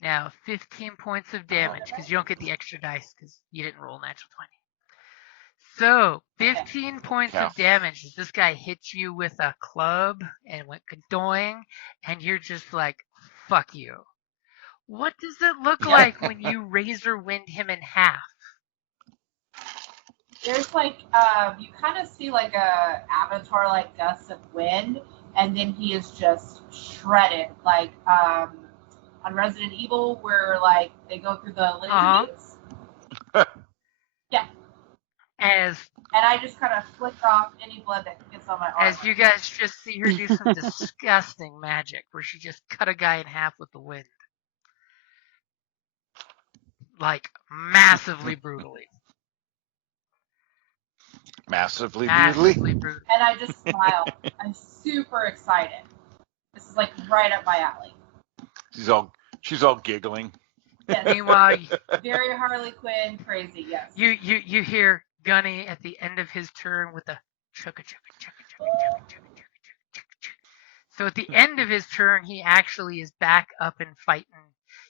Now, 15 points of damage, because you don't get the extra dice because you didn't roll natural 20. So, 15 points of damage as this guy hits you with a club and went kadoing, and you're just like, fuck you. What does it look like when you razor wind him in half? There's like, you kind of see like a avatar-like gust of wind, and then he is just shredded. Like, on Resident Evil, where like they go through the laser beams. Yeah. And I just kind of flick off any blood that gets on my arm. As you guys just see her do some disgusting magic, where she just cut a guy in half with the wind. Like, massively brutally. Massively Massively brutally. brutal. And I just smile. I'm super excited. This is like right up my alley. She's all giggling. Yes. Meanwhile, Very Harley Quinn crazy, yes. you hear Gunny at the end of his turn with a chugga chugga chugga chugga chugga chugga chugga chugga chugga. So at the end of his turn, he actually is back up and fighting.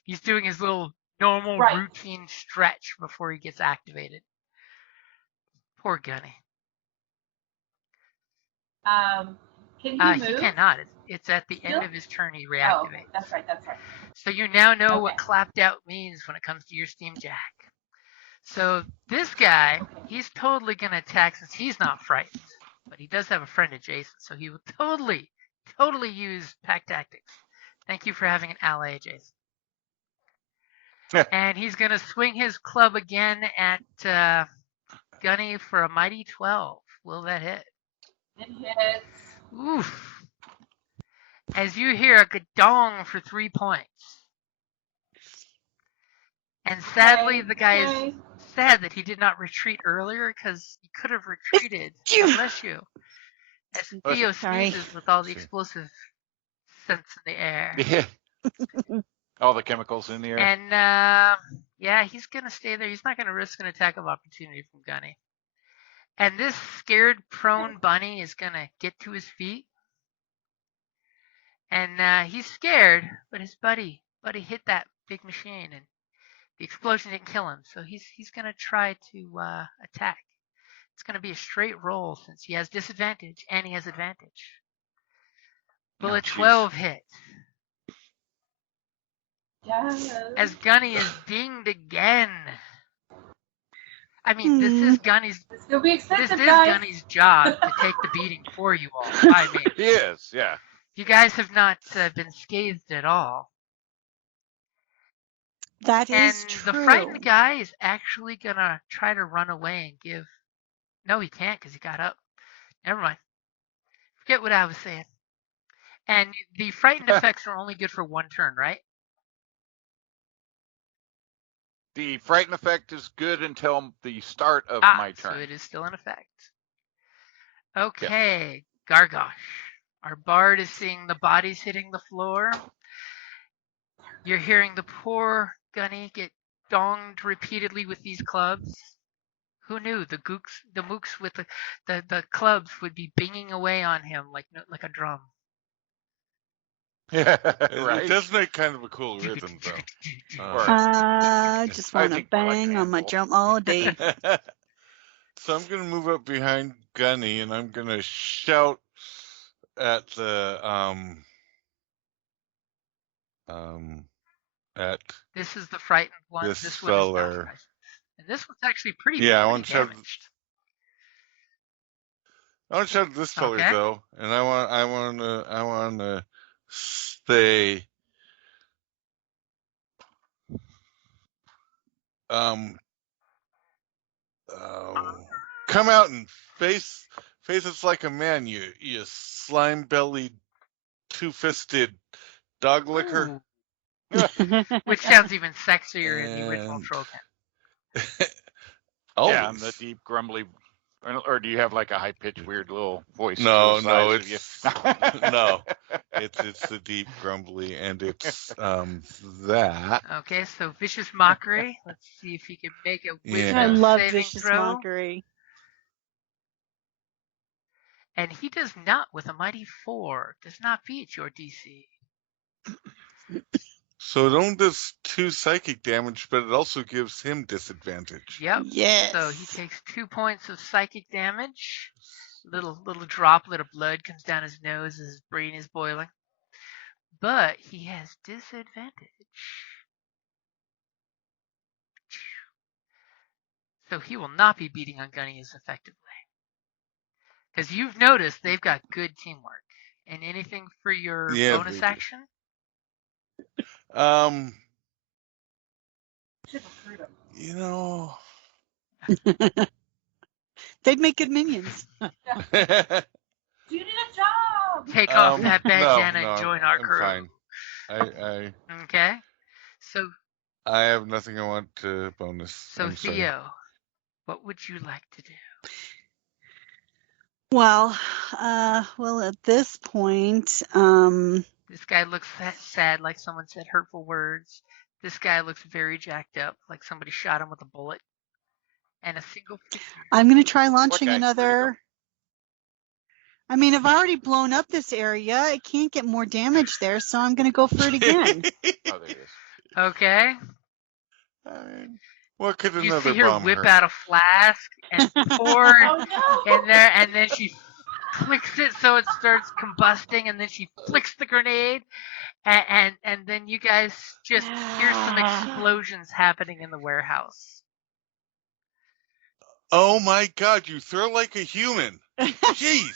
He's doing his little normal Right. routine stretch before he gets activated. Poor Gunny. Can he move? He cannot. It's at the end Still? of his turn he Oh, reactivates. okay. That's right. So you now know Okay. what clapped out means when it comes to your Steam Jack. So this guy, Okay. he's totally going to attack since he's not frightened. But he does have a friend adjacent, so he will totally use pack tactics. Thank you for having an ally adjacent. And he's going to swing his club again at Gunny for a mighty 12. Will that hit? It hits. Oof. As you hear a gadong for 3 points. And sadly, the guy is sad that he did not retreat earlier because he could have retreated. Bless you. As Theo sneezes with all the explosive scents in the air. Yeah. All the chemicals in the air. And yeah, he's going to stay there. He's not going to risk an attack of opportunity from Gunny. And this scared, prone bunny is going to get to his feet. And he's scared, but his buddy hit that big machine, and the explosion didn't kill him. So he's going to try to attack. It's going to be a straight roll since he has disadvantage and he has advantage. Will a 12 hit? Yes. As Gunny is dinged again. I mean, this is Gunny's. It's gonna be expensive, This is guys. Gunny's job to take the beating for you all. I mean, He is, yeah. you guys have not been scathed at all. That And is true. the frightened guy is actually gonna try to run away and give. No, he can't because he got up. Never mind. Forget what I was saying. And the frightened effects are only good for one turn, right? The frighten effect is good until the start of my turn. So it is still in effect. Okay, Gargosh. Our bard is seeing the bodies hitting the floor. You're hearing the poor Gunny get donged repeatedly with these clubs. Who knew the mooks with the clubs would be binging away on him like a drum. Yeah, It does make kind of a cool rhythm, though. I just want to think more like bang an on my anvil. drum all day. So I'm going to move up behind Gunny, and I'm going to shout at the at This is the frightened one. this This one is not feller. frightened. And this one's actually pretty Yeah, I badly want to shout. damaged. I want to shout at this feller Okay. though, and I want to say, come out and face us like a man, you slime bellied, 2-fisted dog licker. Which sounds even sexier in the original And- Trollkin. Always. Yeah, I'm the deep, grumbly. Or do you have like a high pitched, weird little voice? No, to the size of it's you? no, it's the deep grumbly, and it's that. Okay, so vicious mockery. Let's see if he can make a wisdom I Yeah. love saving vicious throw. mockery. And he does not, with a mighty 4, does not beat your DC. So it only does 2 psychic damage, but it also gives him disadvantage. Yep. Yes. So he takes 2 points of psychic damage. Little droplet of blood comes down his nose as his brain is boiling. But he has disadvantage. So he will not be beating on Gunny as effectively. Because you've noticed they've got good teamwork. And anything for your Yeah, bonus they do. action? Should recruit him. You know, They'd make good minions. You did a job. Take off that bandana no, and join our I'm crew. fine. I Okay. So have nothing I want to bonus. I'm sorry. Theo, what would you like to do? Well, at this point, This guy looks sad, like someone said hurtful words. This guy looks very jacked up, like somebody shot him with a bullet. And a single figure. I'm going to try What launching guy? Where'd he go? another. I mean, I've already blown up this area. I can't get more damage there, so I'm going to go for it again. Oh, there he is. Okay. What could You another see her bomb whip hurt? out a flask and pour Oh no! in there, and then she flicks it so it starts combusting, and then she flicks the grenade, and then you guys just hear some explosions happening in the warehouse. Oh my God! You throw like a human. Jeez.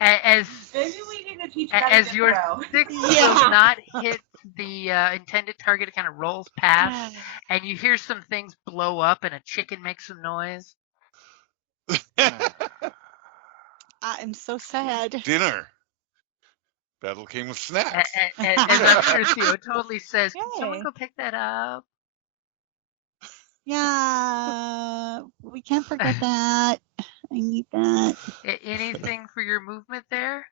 As Maybe we need to teach as Betty to your throw. stick Yeah. will not hit the intended target, it kind of rolls past, and you hear some things blow up, and a chicken makes some noise. I'm so sad. Dinner. Battle came with snacks. As I'm sure Theo totally says, can someone Yay. go pick that up? Yeah, we can't forget that. I need that. Anything for your movement there?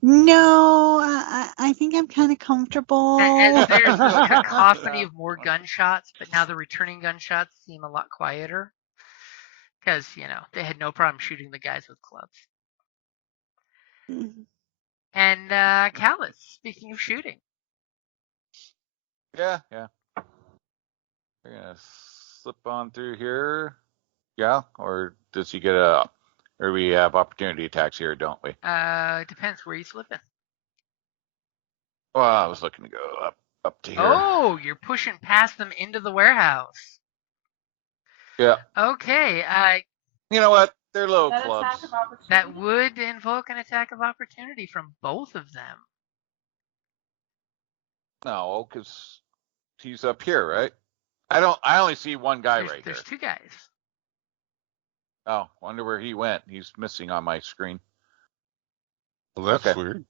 No, I think I'm kind of comfortable. As there's a cacophony of more gunshots, but now the returning gunshots seem a lot quieter. Because, they had no problem shooting the guys with clubs. And Callus, speaking of shooting. Yeah. We're gonna slip on through here. Yeah, or does he get or we have opportunity attacks here, don't we? It depends where you slipping. Well, I was looking to go up to here. Oh, you're pushing past them into the warehouse. Yeah. Okay, You know what? They're little Is that clubs. attack of opportunity? that would invoke an attack of opportunity from both of them. No, because he's up here, right? I only see one guy right There's here. two guys. Oh, wonder where he went. He's missing on my screen. Well, that's Okay. weird.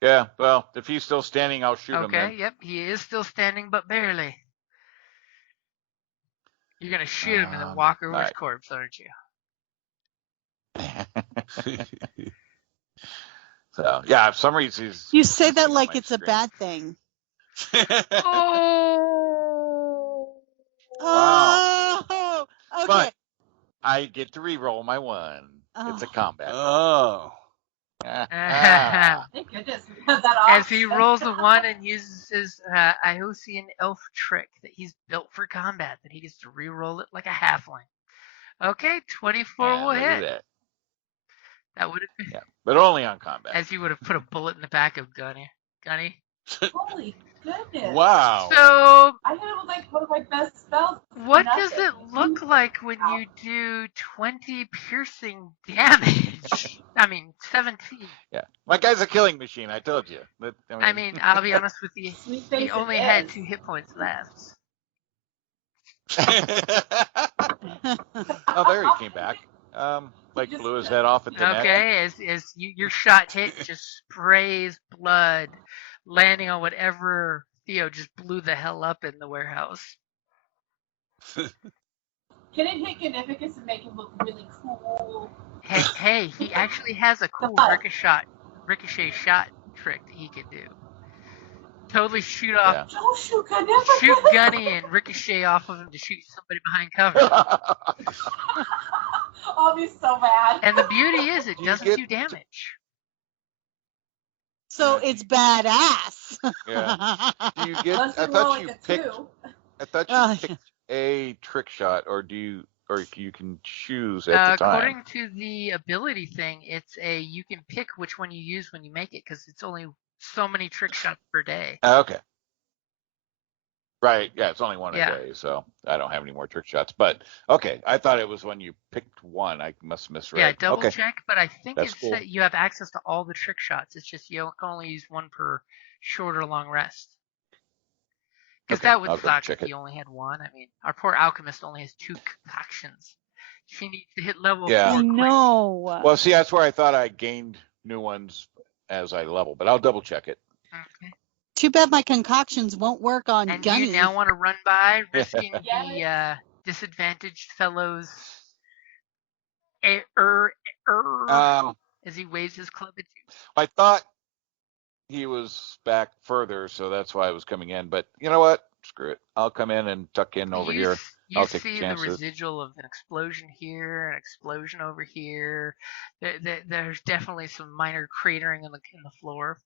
Yeah, well, if he's still standing, I'll shoot him Okay, then. yep, he is still standing, but barely. You're gonna shoot him and then walk over his alright. corpse, aren't you? So, yeah, for some reason he's You say that missing on like my it's a screen. bad thing. Oh! Wow. Oh, okay. But I get to re-roll my one. It's a Oh. combat. Oh. Thank goodness we had that As he option. rolls a 1 and uses his Iosan elf trick that he's built for combat, that he gets to re-roll it like a halfling. Okay, 24 Yeah, will look at hit. that. That would have been, Yeah, but only on combat. as you would have put a bullet in the back of Gunny. Holy goodness. Wow. So, I hit him with like one of my best spells. what Nothing. does it look like when you do 20 piercing damage? I mean, 17. Yeah, my guy's a killing machine. I told you. But, I mean, I'll be honest with you. Sweet He face only it had is. 2 hit points left. Oh, there he came back. Like blew his head off at the neck. Okay, as your shot hit just sprays blood, landing on whatever Theo just blew the hell up in the warehouse. Can it hit Gnificus and make him look really cool? Hey, he actually has a cool ricochet shot trick that he can do. Totally shoot off, Yeah. Don't shoot Gnificus! shoot Gunny and ricochet off of him to shoot somebody behind cover. I'll be so mad. And the beauty is it You doesn't get do damage. So it's badass. Yeah. Do you get? Unless I you roll thought like you a picked. 2. I thought you Oh, picked a trick shot, or you can choose at the time. According to the ability thing, you can pick which one you use when you make it because it's only so many trick shots per day. Okay. Right. Yeah, it's only one Yeah. a day, so I don't have any more trick shots. But okay, I thought it was when you picked one. I must have misread. Yeah, double Okay. check, but I think That's it's cool. that you have access to all the trick shots. It's just you can only use one per short or long rest. Because Okay, that would I'll double suck check if it. you only had one. I mean, our poor alchemist only has 2 concoctions. She needs to hit level Yeah. 4 I quick. know. Well, see, that's where I thought I gained new ones as I level, but I'll double check it. Okay. Too bad my concoctions won't work on And do Gunny. you now want to run by, risking Yeah. the disadvantaged fellow's as he waves his club at you. I thought he was back further, so that's why I was coming in. But you know what? Screw it. I'll come in and tuck in over here. You I'll take see the the chances. residual of an explosion here, an explosion over here. There's definitely some minor cratering in the floor,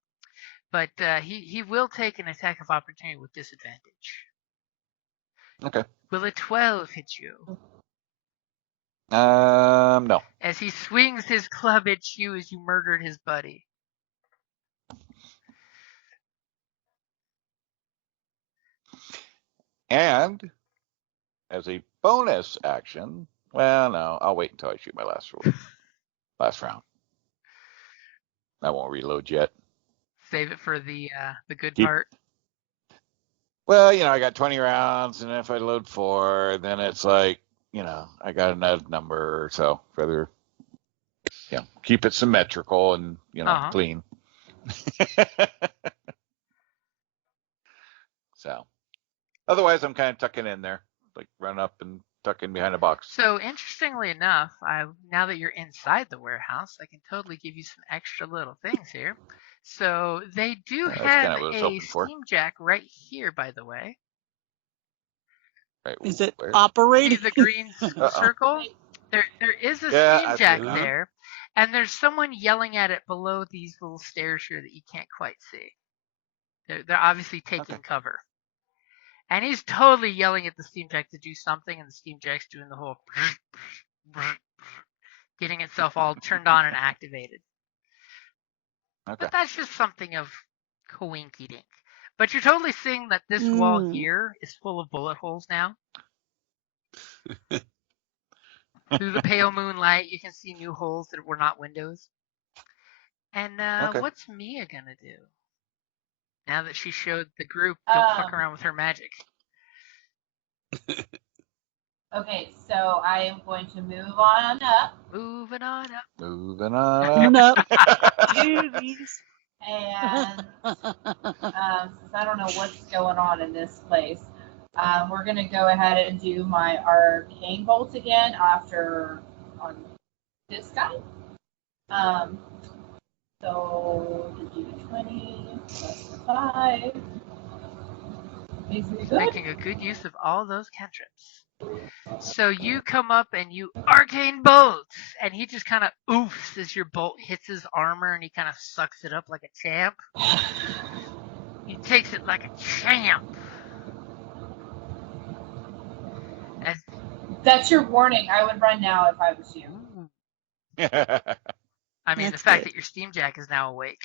but he will take an attack of opportunity with disadvantage. Okay. Will a 12 hit you? No. As he swings his club at you as you murdered his buddy. And as a bonus action, well, no, I'll wait until I shoot my last round. I won't reload yet. Save it for the good Keep- part. Well, I got 20 rounds, and if I load 4, then it's like, I got another number, so rather, keep it symmetrical and, clean. So, otherwise, I'm kind of tucking in there, like run up and tuck in behind a box. So interestingly enough, now that you're inside the warehouse, I can totally give you some extra little things here. So they do That's have kinda what I was a hoping for. steam jack right here, by the way. Right, Is it where? See operating? the green Uh-oh. circle? There is a Yeah, steam I see jack it now. there, and there's someone yelling at it below these little stairs here that you can't quite see. They're obviously taking cover. And he's totally yelling at the steam jack to do something, and the steam jack's doing the whole getting itself all turned on and activated. Okay. But that's just something of coinky dink. But you're totally seeing that this wall here is full of bullet holes now. Through the pale moonlight, you can see new holes that were not windows. And what's Mia gonna do? Now that she showed the group, don't fuck around with her magic. Okay, so I am going to move on up. Moving on up. Moving on Coming up. up. Doobies. And since I don't know what's going on in this place, we're going to go ahead and do my arcane bolt again on this guy. So the d20 plus the 5 makes me good. Making a good use of all those cantrips. So you come up and you arcane bolt, and he just kind of oofs as your bolt hits his armor, and he kind of sucks it up like a champ. He takes it like a champ. That's your warning. I would run now if I was you. I mean, the fact that your steam jack is now awake.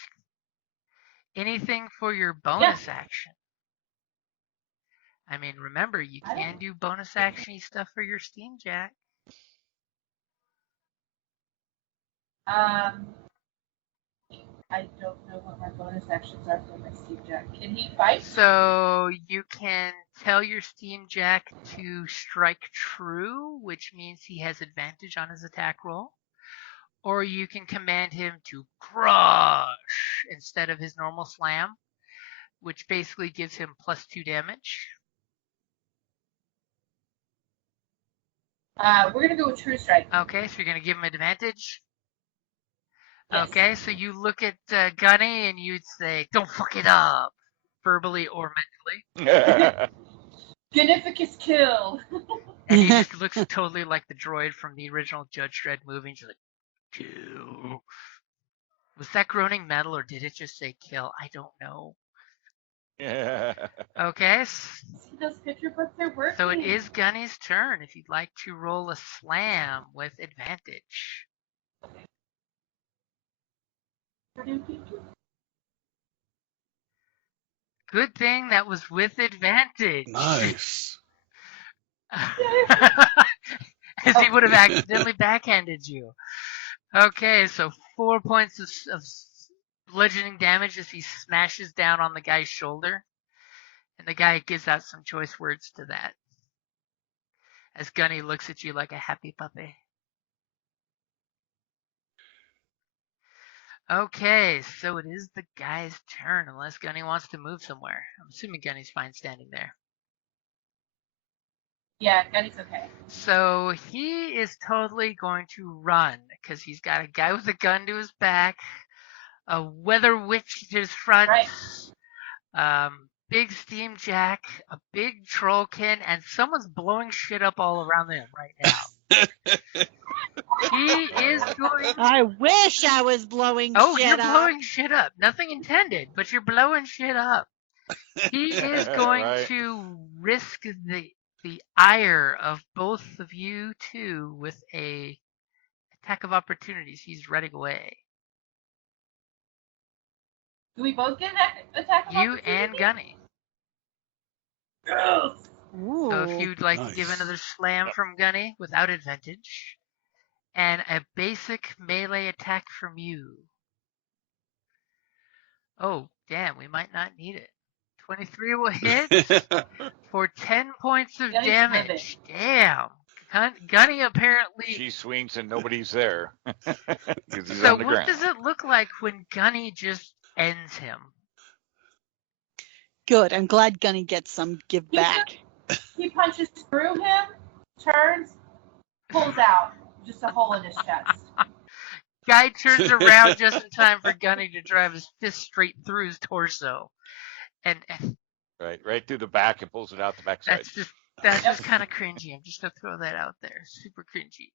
Anything for your bonus action? I mean, remember, you can do bonus action stuff for your steam jack. I don't know what my bonus actions are for my steam jack. Can he fight? So you can tell your steam jack to strike true, which means he has advantage on his attack roll. Or you can command him to crush instead of his normal slam, which basically gives him +2 damage. We're going to go with true strike. Okay, so you're going to give him advantage? Yes. Okay, so you look at Gunny and you'd say, don't fuck it up, verbally or mentally. Significant kill. And he just looks totally like the droid from the original Judge Dredd movie. And he's like, kill. Was that groaning metal or did it just say kill? I don't know. Okay. See, those picture books are working. So it is Gunny's turn if you'd like to roll a slam with advantage. Good thing that was with advantage. Nice. As he would have accidentally backhanded you. Okay, so 4 points of bludgeoning damage as he smashes down on the guy's shoulder. And the guy gives out some choice words to that. As Gunny looks at you like a happy puppy. Okay, so it is the guy's turn, unless Gunny wants to move somewhere. I'm assuming Gunny's fine standing there. Yeah, Gunny's okay. So he is totally going to run because he's got a guy with a gun to his back, a weather witch to his front, Right. big steam jack, a big trollkin, and someone's blowing shit up all around him right now. He is going. I wish I was blowing Oh, shit you're up. blowing shit up. Nothing intended, but you're blowing shit up. He is going Right. to risk the ire of both of you two with a attack of opportunities. He's running away. Do we both get an attack of You opportunity? and Gunny. Gross. Ooh. So if you'd like to give Nice. another slam from Gunny without advantage, and a basic melee attack from you. Oh, damn, we might not need it. 23 will hit for 10 points of Gunny's damage. Damn. Gunny apparently. She swings and nobody's there because he's So on the what ground. does it look like when Gunny just ends him? Good. I'm glad Gunny gets some give back. He punches through him, turns, pulls out just a hole in his chest. Guy turns around just in time for Gunny to drive his fist straight through his torso. And Right through the back and pulls it out the backside. that's just kind of cringy. I'm just gonna throw that out there. Super cringy.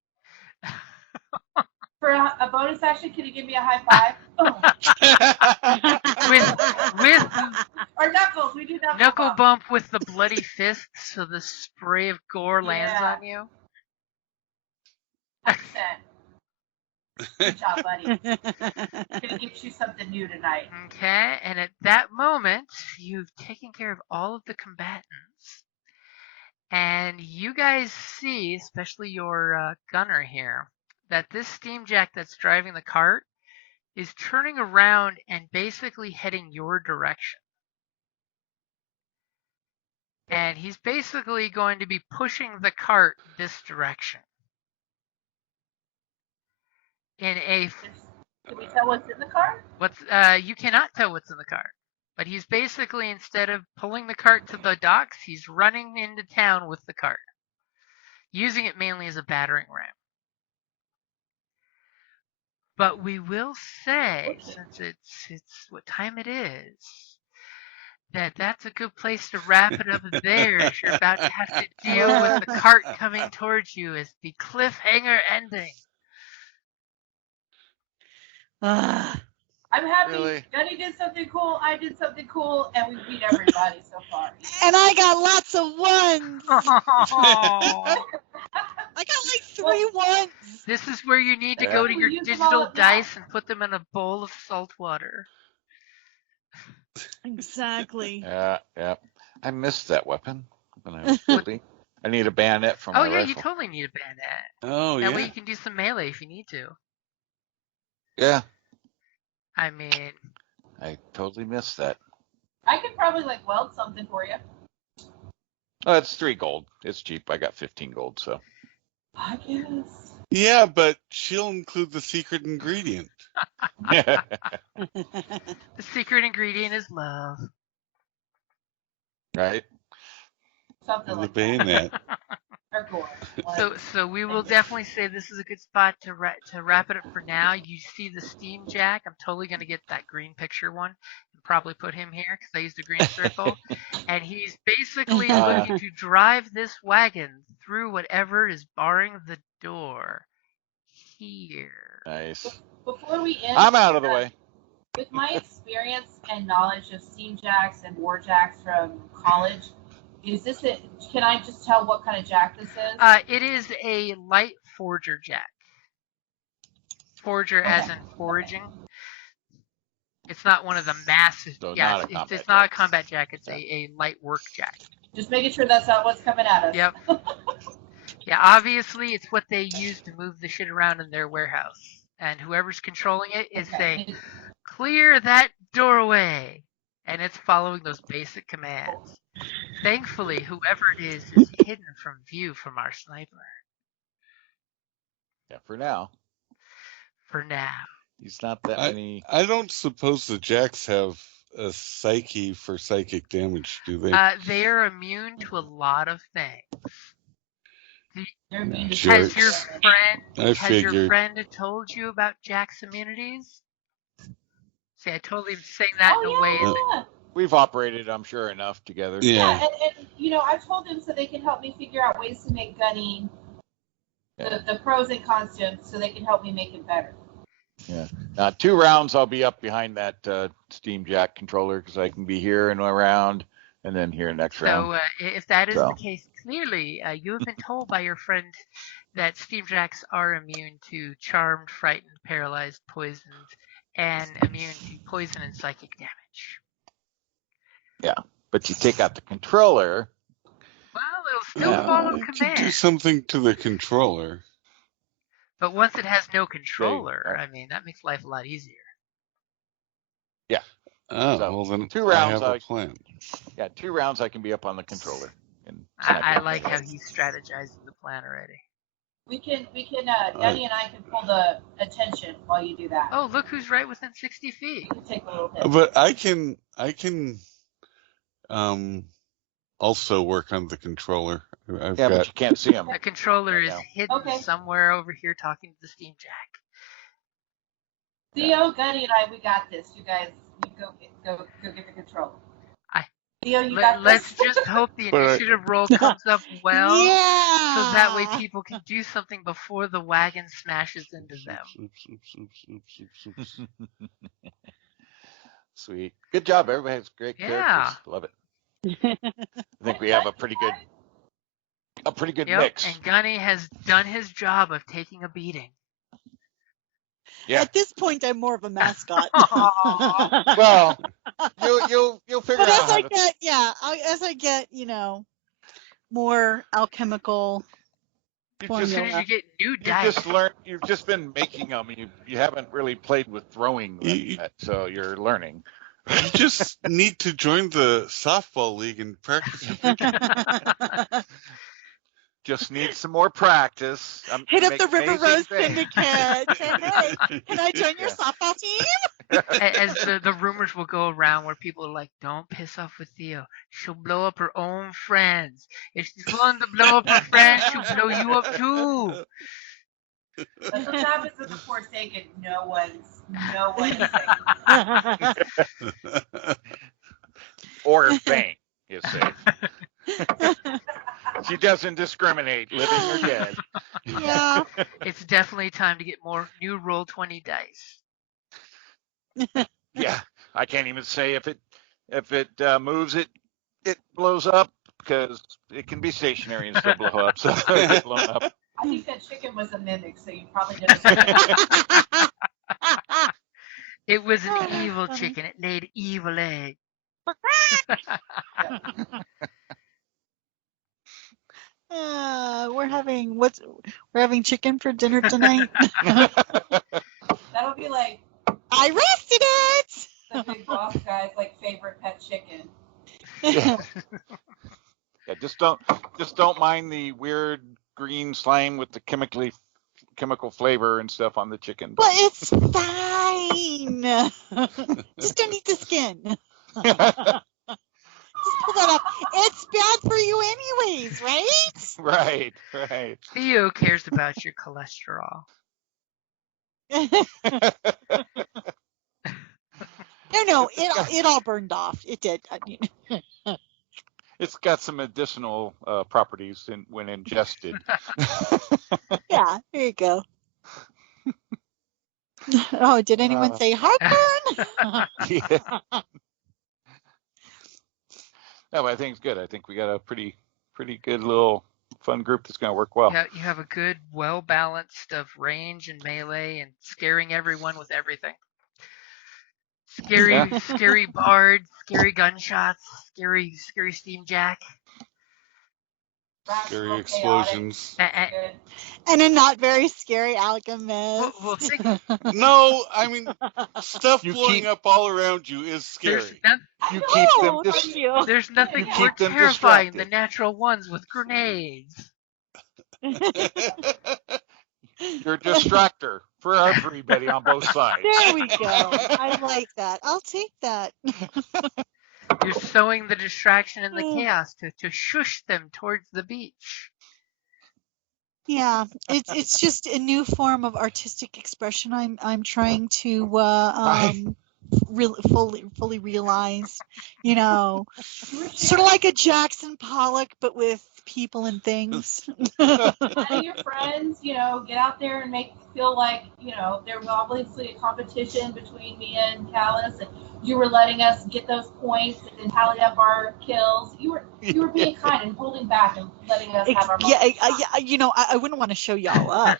For a bonus action, can you give me a high five? with Or knuckles, we do knuckle bump with the bloody fist, so the spray of gore lands on you. 100%. Good job, buddy. Gonna give you something new tonight. Okay, and at that moment, you've taken care of all of the combatants. And you guys see, especially your gunner here, that this steamjack that's driving the cart is turning around and basically heading your direction. And he's basically going to be pushing the cart this direction. In a Can we tell what's in the car? you cannot tell what's in the cart. But he's basically, instead of pulling the cart to the docks, he's running into town with the cart, using it mainly as a battering ram. But we will say, since it's what time it is, that's a good place to wrap it up there. If you're about to have to deal with the cart coming towards you as the cliffhanger ending. I'm happy. Really? Gunny did something cool. I did something cool, and we beat everybody so far. And I got lots of ones. I got like 3 ones. This is where you need to go to your Use them digital all up dice now. and put them in a bowl of salt water. Exactly. Yeah. I missed that weapon when I was building. I need a bayonet for my Oh yeah, rifle. you totally need a bayonet. Oh, That yeah. way you can do some melee if you need to. Yeah, I mean, I totally missed that. I could probably weld something for you. Oh, it's 3 gold. It's cheap. I got 15 gold, so. I guess. Yeah, but she'll include the secret ingredient. the secret ingredient is love. Right? Something And the like bayonet. that. Or gore. So we will definitely say this is a good spot to wrap it up for now. You see the steam jack. I'm totally going to get that green picture one and probably put him here because I used a green circle. And he's basically looking to drive this wagon through whatever is barring the door here. Nice. Before we end, I'm out of the way. With my experience and knowledge of steam jacks and war jacks from college, can I just tell what kind of jack this is? It is a light forger jack. Forger as in foraging. It's not one of the massive. So Yeah, it's not a combat jack. It's a light work jack. Just making sure that's not what's coming at us. Yep. Yeah, obviously it's what they use to move the shit around in their warehouse. And whoever's controlling it is saying, clear that doorway. And it's following those basic commands. Thankfully, whoever it is hidden from view from our sniper. Yeah, for now. For now. He's not that many. I don't suppose the jacks have a psyche for psychic damage, do they? They are immune to a lot of things. They're mean to Jerks. children. I your figured. friend told you about Jack's immunities? See, I totally am saying that in a way. Oh, We've operated, I'm sure, enough together. Yeah. and I've told them so they can help me figure out ways to make gunning, the pros and cons to them, so they can help me make it better. Yeah. 2 rounds, I'll be up behind that Steam Jack controller because I can be here and around, and then here next round. So if that is the case, clearly you have been told by your friend that Steamjacks are immune to charmed, frightened, paralyzed, poisoned, and immune to poison and psychic damage. Yeah, but you take out the controller. Well, it'll still follow I could command. do something to the controller. But once it has no controller, I mean, that makes life a lot easier. Yeah. Oh, So, well then 2 rounds, I have a plan. Yeah, 2 rounds I can be up on the controller. And I like how he's strategizing the plan already. We can Gunny and I can pull the attention while you do that. Oh, look who's right within 60 feet. We can take a little bit. But I can also work on the controller. but you can't see him. The controller is hidden somewhere over here talking to the Steam Jack. Theo, Gunny, and I, we got this. You guys, you go get the controller. Theo, you got Let's this. just hope the initiative roll comes up well, so that way people can do something before the wagon smashes into them. Sweet. Good job. Everybody has great characters. Love it. I think we have a pretty good mix. And Gunny has done his job of taking a beating. Yeah. At this point, I'm more of a mascot. Well, you'll figure but out. As I get, more alchemical. As soon as you get new dice. You've just been making them. You haven't really played with throwing them yet, so you're learning. You just need to join the softball league and practice your pitching. Just need some more practice. Hit up the River Rose Syndicate. Hey, can I join your softball team? As the rumors will go around where people are like, don't piss off with Theo. She'll blow up her own friends. If she's willing to blow up her friends, she'll blow you up too. But the Sabbath of the Forsaken, no one's safe. Or Bane is safe. She doesn't discriminate, living or dead. Yeah. It's definitely time to get more new Roll20 dice. Yeah, I can't even say if it moves, it blows up because it can be stationary and still blow up. So it gets blown up. I think that chicken was a mimic, so you probably didn't. It was an evil chicken. It laid evil eggs. We're having chicken for dinner tonight. That'll be like I roasted it. the big boss guy's favorite pet chicken. Yeah. Yeah, just don't mind the weird green slime with the chemical flavor and stuff on the chicken. But it's fine. Just don't eat the skin. Just pull that up. It's bad for you anyways, right? Right. Theo cares about your cholesterol. No, it all burned off. It did. I mean, it's got some additional properties when ingested. Yeah, there you go. Oh, did anyone say heartburn? Yeah. No, but I think it's good. I think we got a pretty good little fun group that's going to work well. Yeah, you have a good, well-balanced of range and melee and scaring everyone with everything. Scary bard, scary gunshots, scary Steam Jack. Scary explosions. And a not very scary alchemist. Well, No, I mean, stuff blowing up all around you is scary. There's nothing more terrifying than natural ones with grenades. You're a distractor for everybody on both sides. There we go. I like that. I'll take that. You're sowing the distraction and the chaos to shush them towards the beach. Yeah, it's just a new form of artistic expression. I'm trying to fully realize, you know, sort of like a Jackson Pollock, but with people and things. Letting your friends, get out there and make feel like, there was obviously a competition between me and Callus, and you were letting us get those points and tally up our kills. You were being kind and holding back and letting us have our Yeah, moments. I wouldn't want to show y'all up.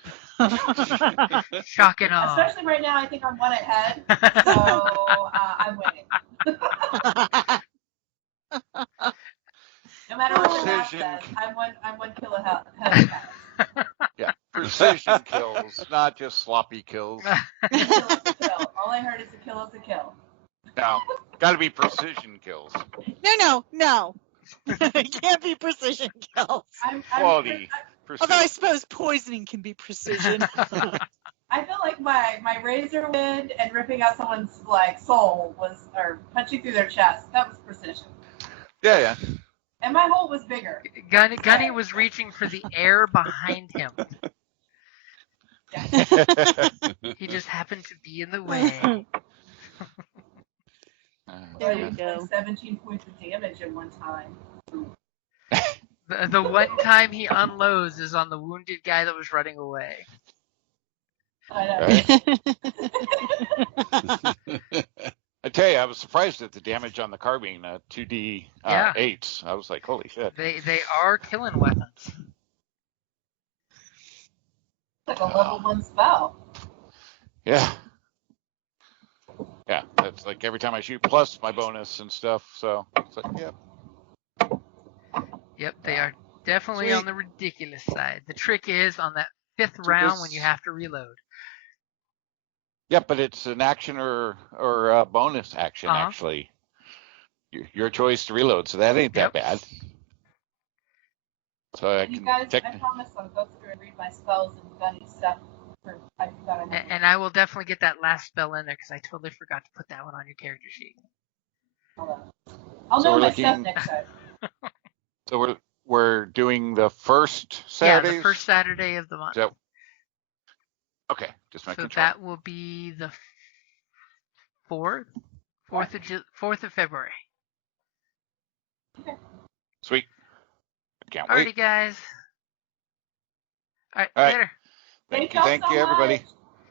Shock and awe. Especially right now, I think I'm one ahead, so I'm winning. No matter what the math says, I'm one kill ahead of Callus. Yeah, precision kills, not just sloppy kills. A kill is a kill. All I heard is a kill is a kill. No, got to be precision kills. No. It can't be precision kills. Quality. Although I suppose poisoning can be precision. I feel like my razor wind and ripping out someone's soul or punching through their chest. That was precision. Yeah. And my hole was bigger. Gunny was reaching for the air behind him. He just happened to be in the way. There we go. Like 17 points of damage at one time. The one time he unloads is on the wounded guy that was running away. I tell you, I was surprised at the damage on the carbine, 2D 8s. I was like, holy shit. They are killing weapons. Like a level 1 spell. Yeah. Yeah, that's like every time I shoot plus my bonus and stuff. So it's like, yeah. Yep, they are definitely on the ridiculous side. The trick is on that 5th round when you have to reload. Yeah, but it's an action or a bonus action, actually. Your choice to reload, so that ain't that bad. So you guys, I promise I'll go through and read my spells and gunny stuff. And I will definitely get that last spell in there because I totally forgot to put that one on your character sheet. I'll know my stuff next time. So we're doing the first Saturday? Yeah, the first Saturday of the month. Okay, just making sure. So that will be the 4th of February. Okay. Sweet. Can't wait. Alrighty, guys. All right, later. Thank you, everybody.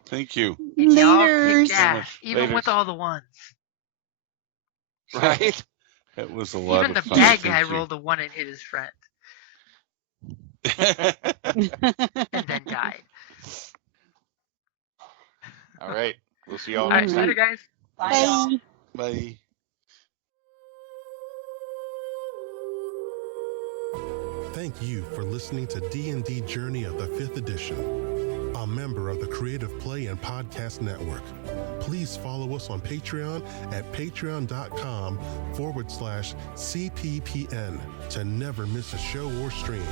Thank you. And y'all kicked ass, even with all the ones. Right? It was a lot even of fun. Even the bad guy rolled a 1 and hit his friend. And then died. All right. We'll see y'all all right, next time. later, guys. Bye. Bye. Thank you for listening to D&D Journey of the 5th Edition, a member of the Creative Play and Podcast Network. Please follow us on Patreon at patreon.com/CPPN to never miss a show or stream.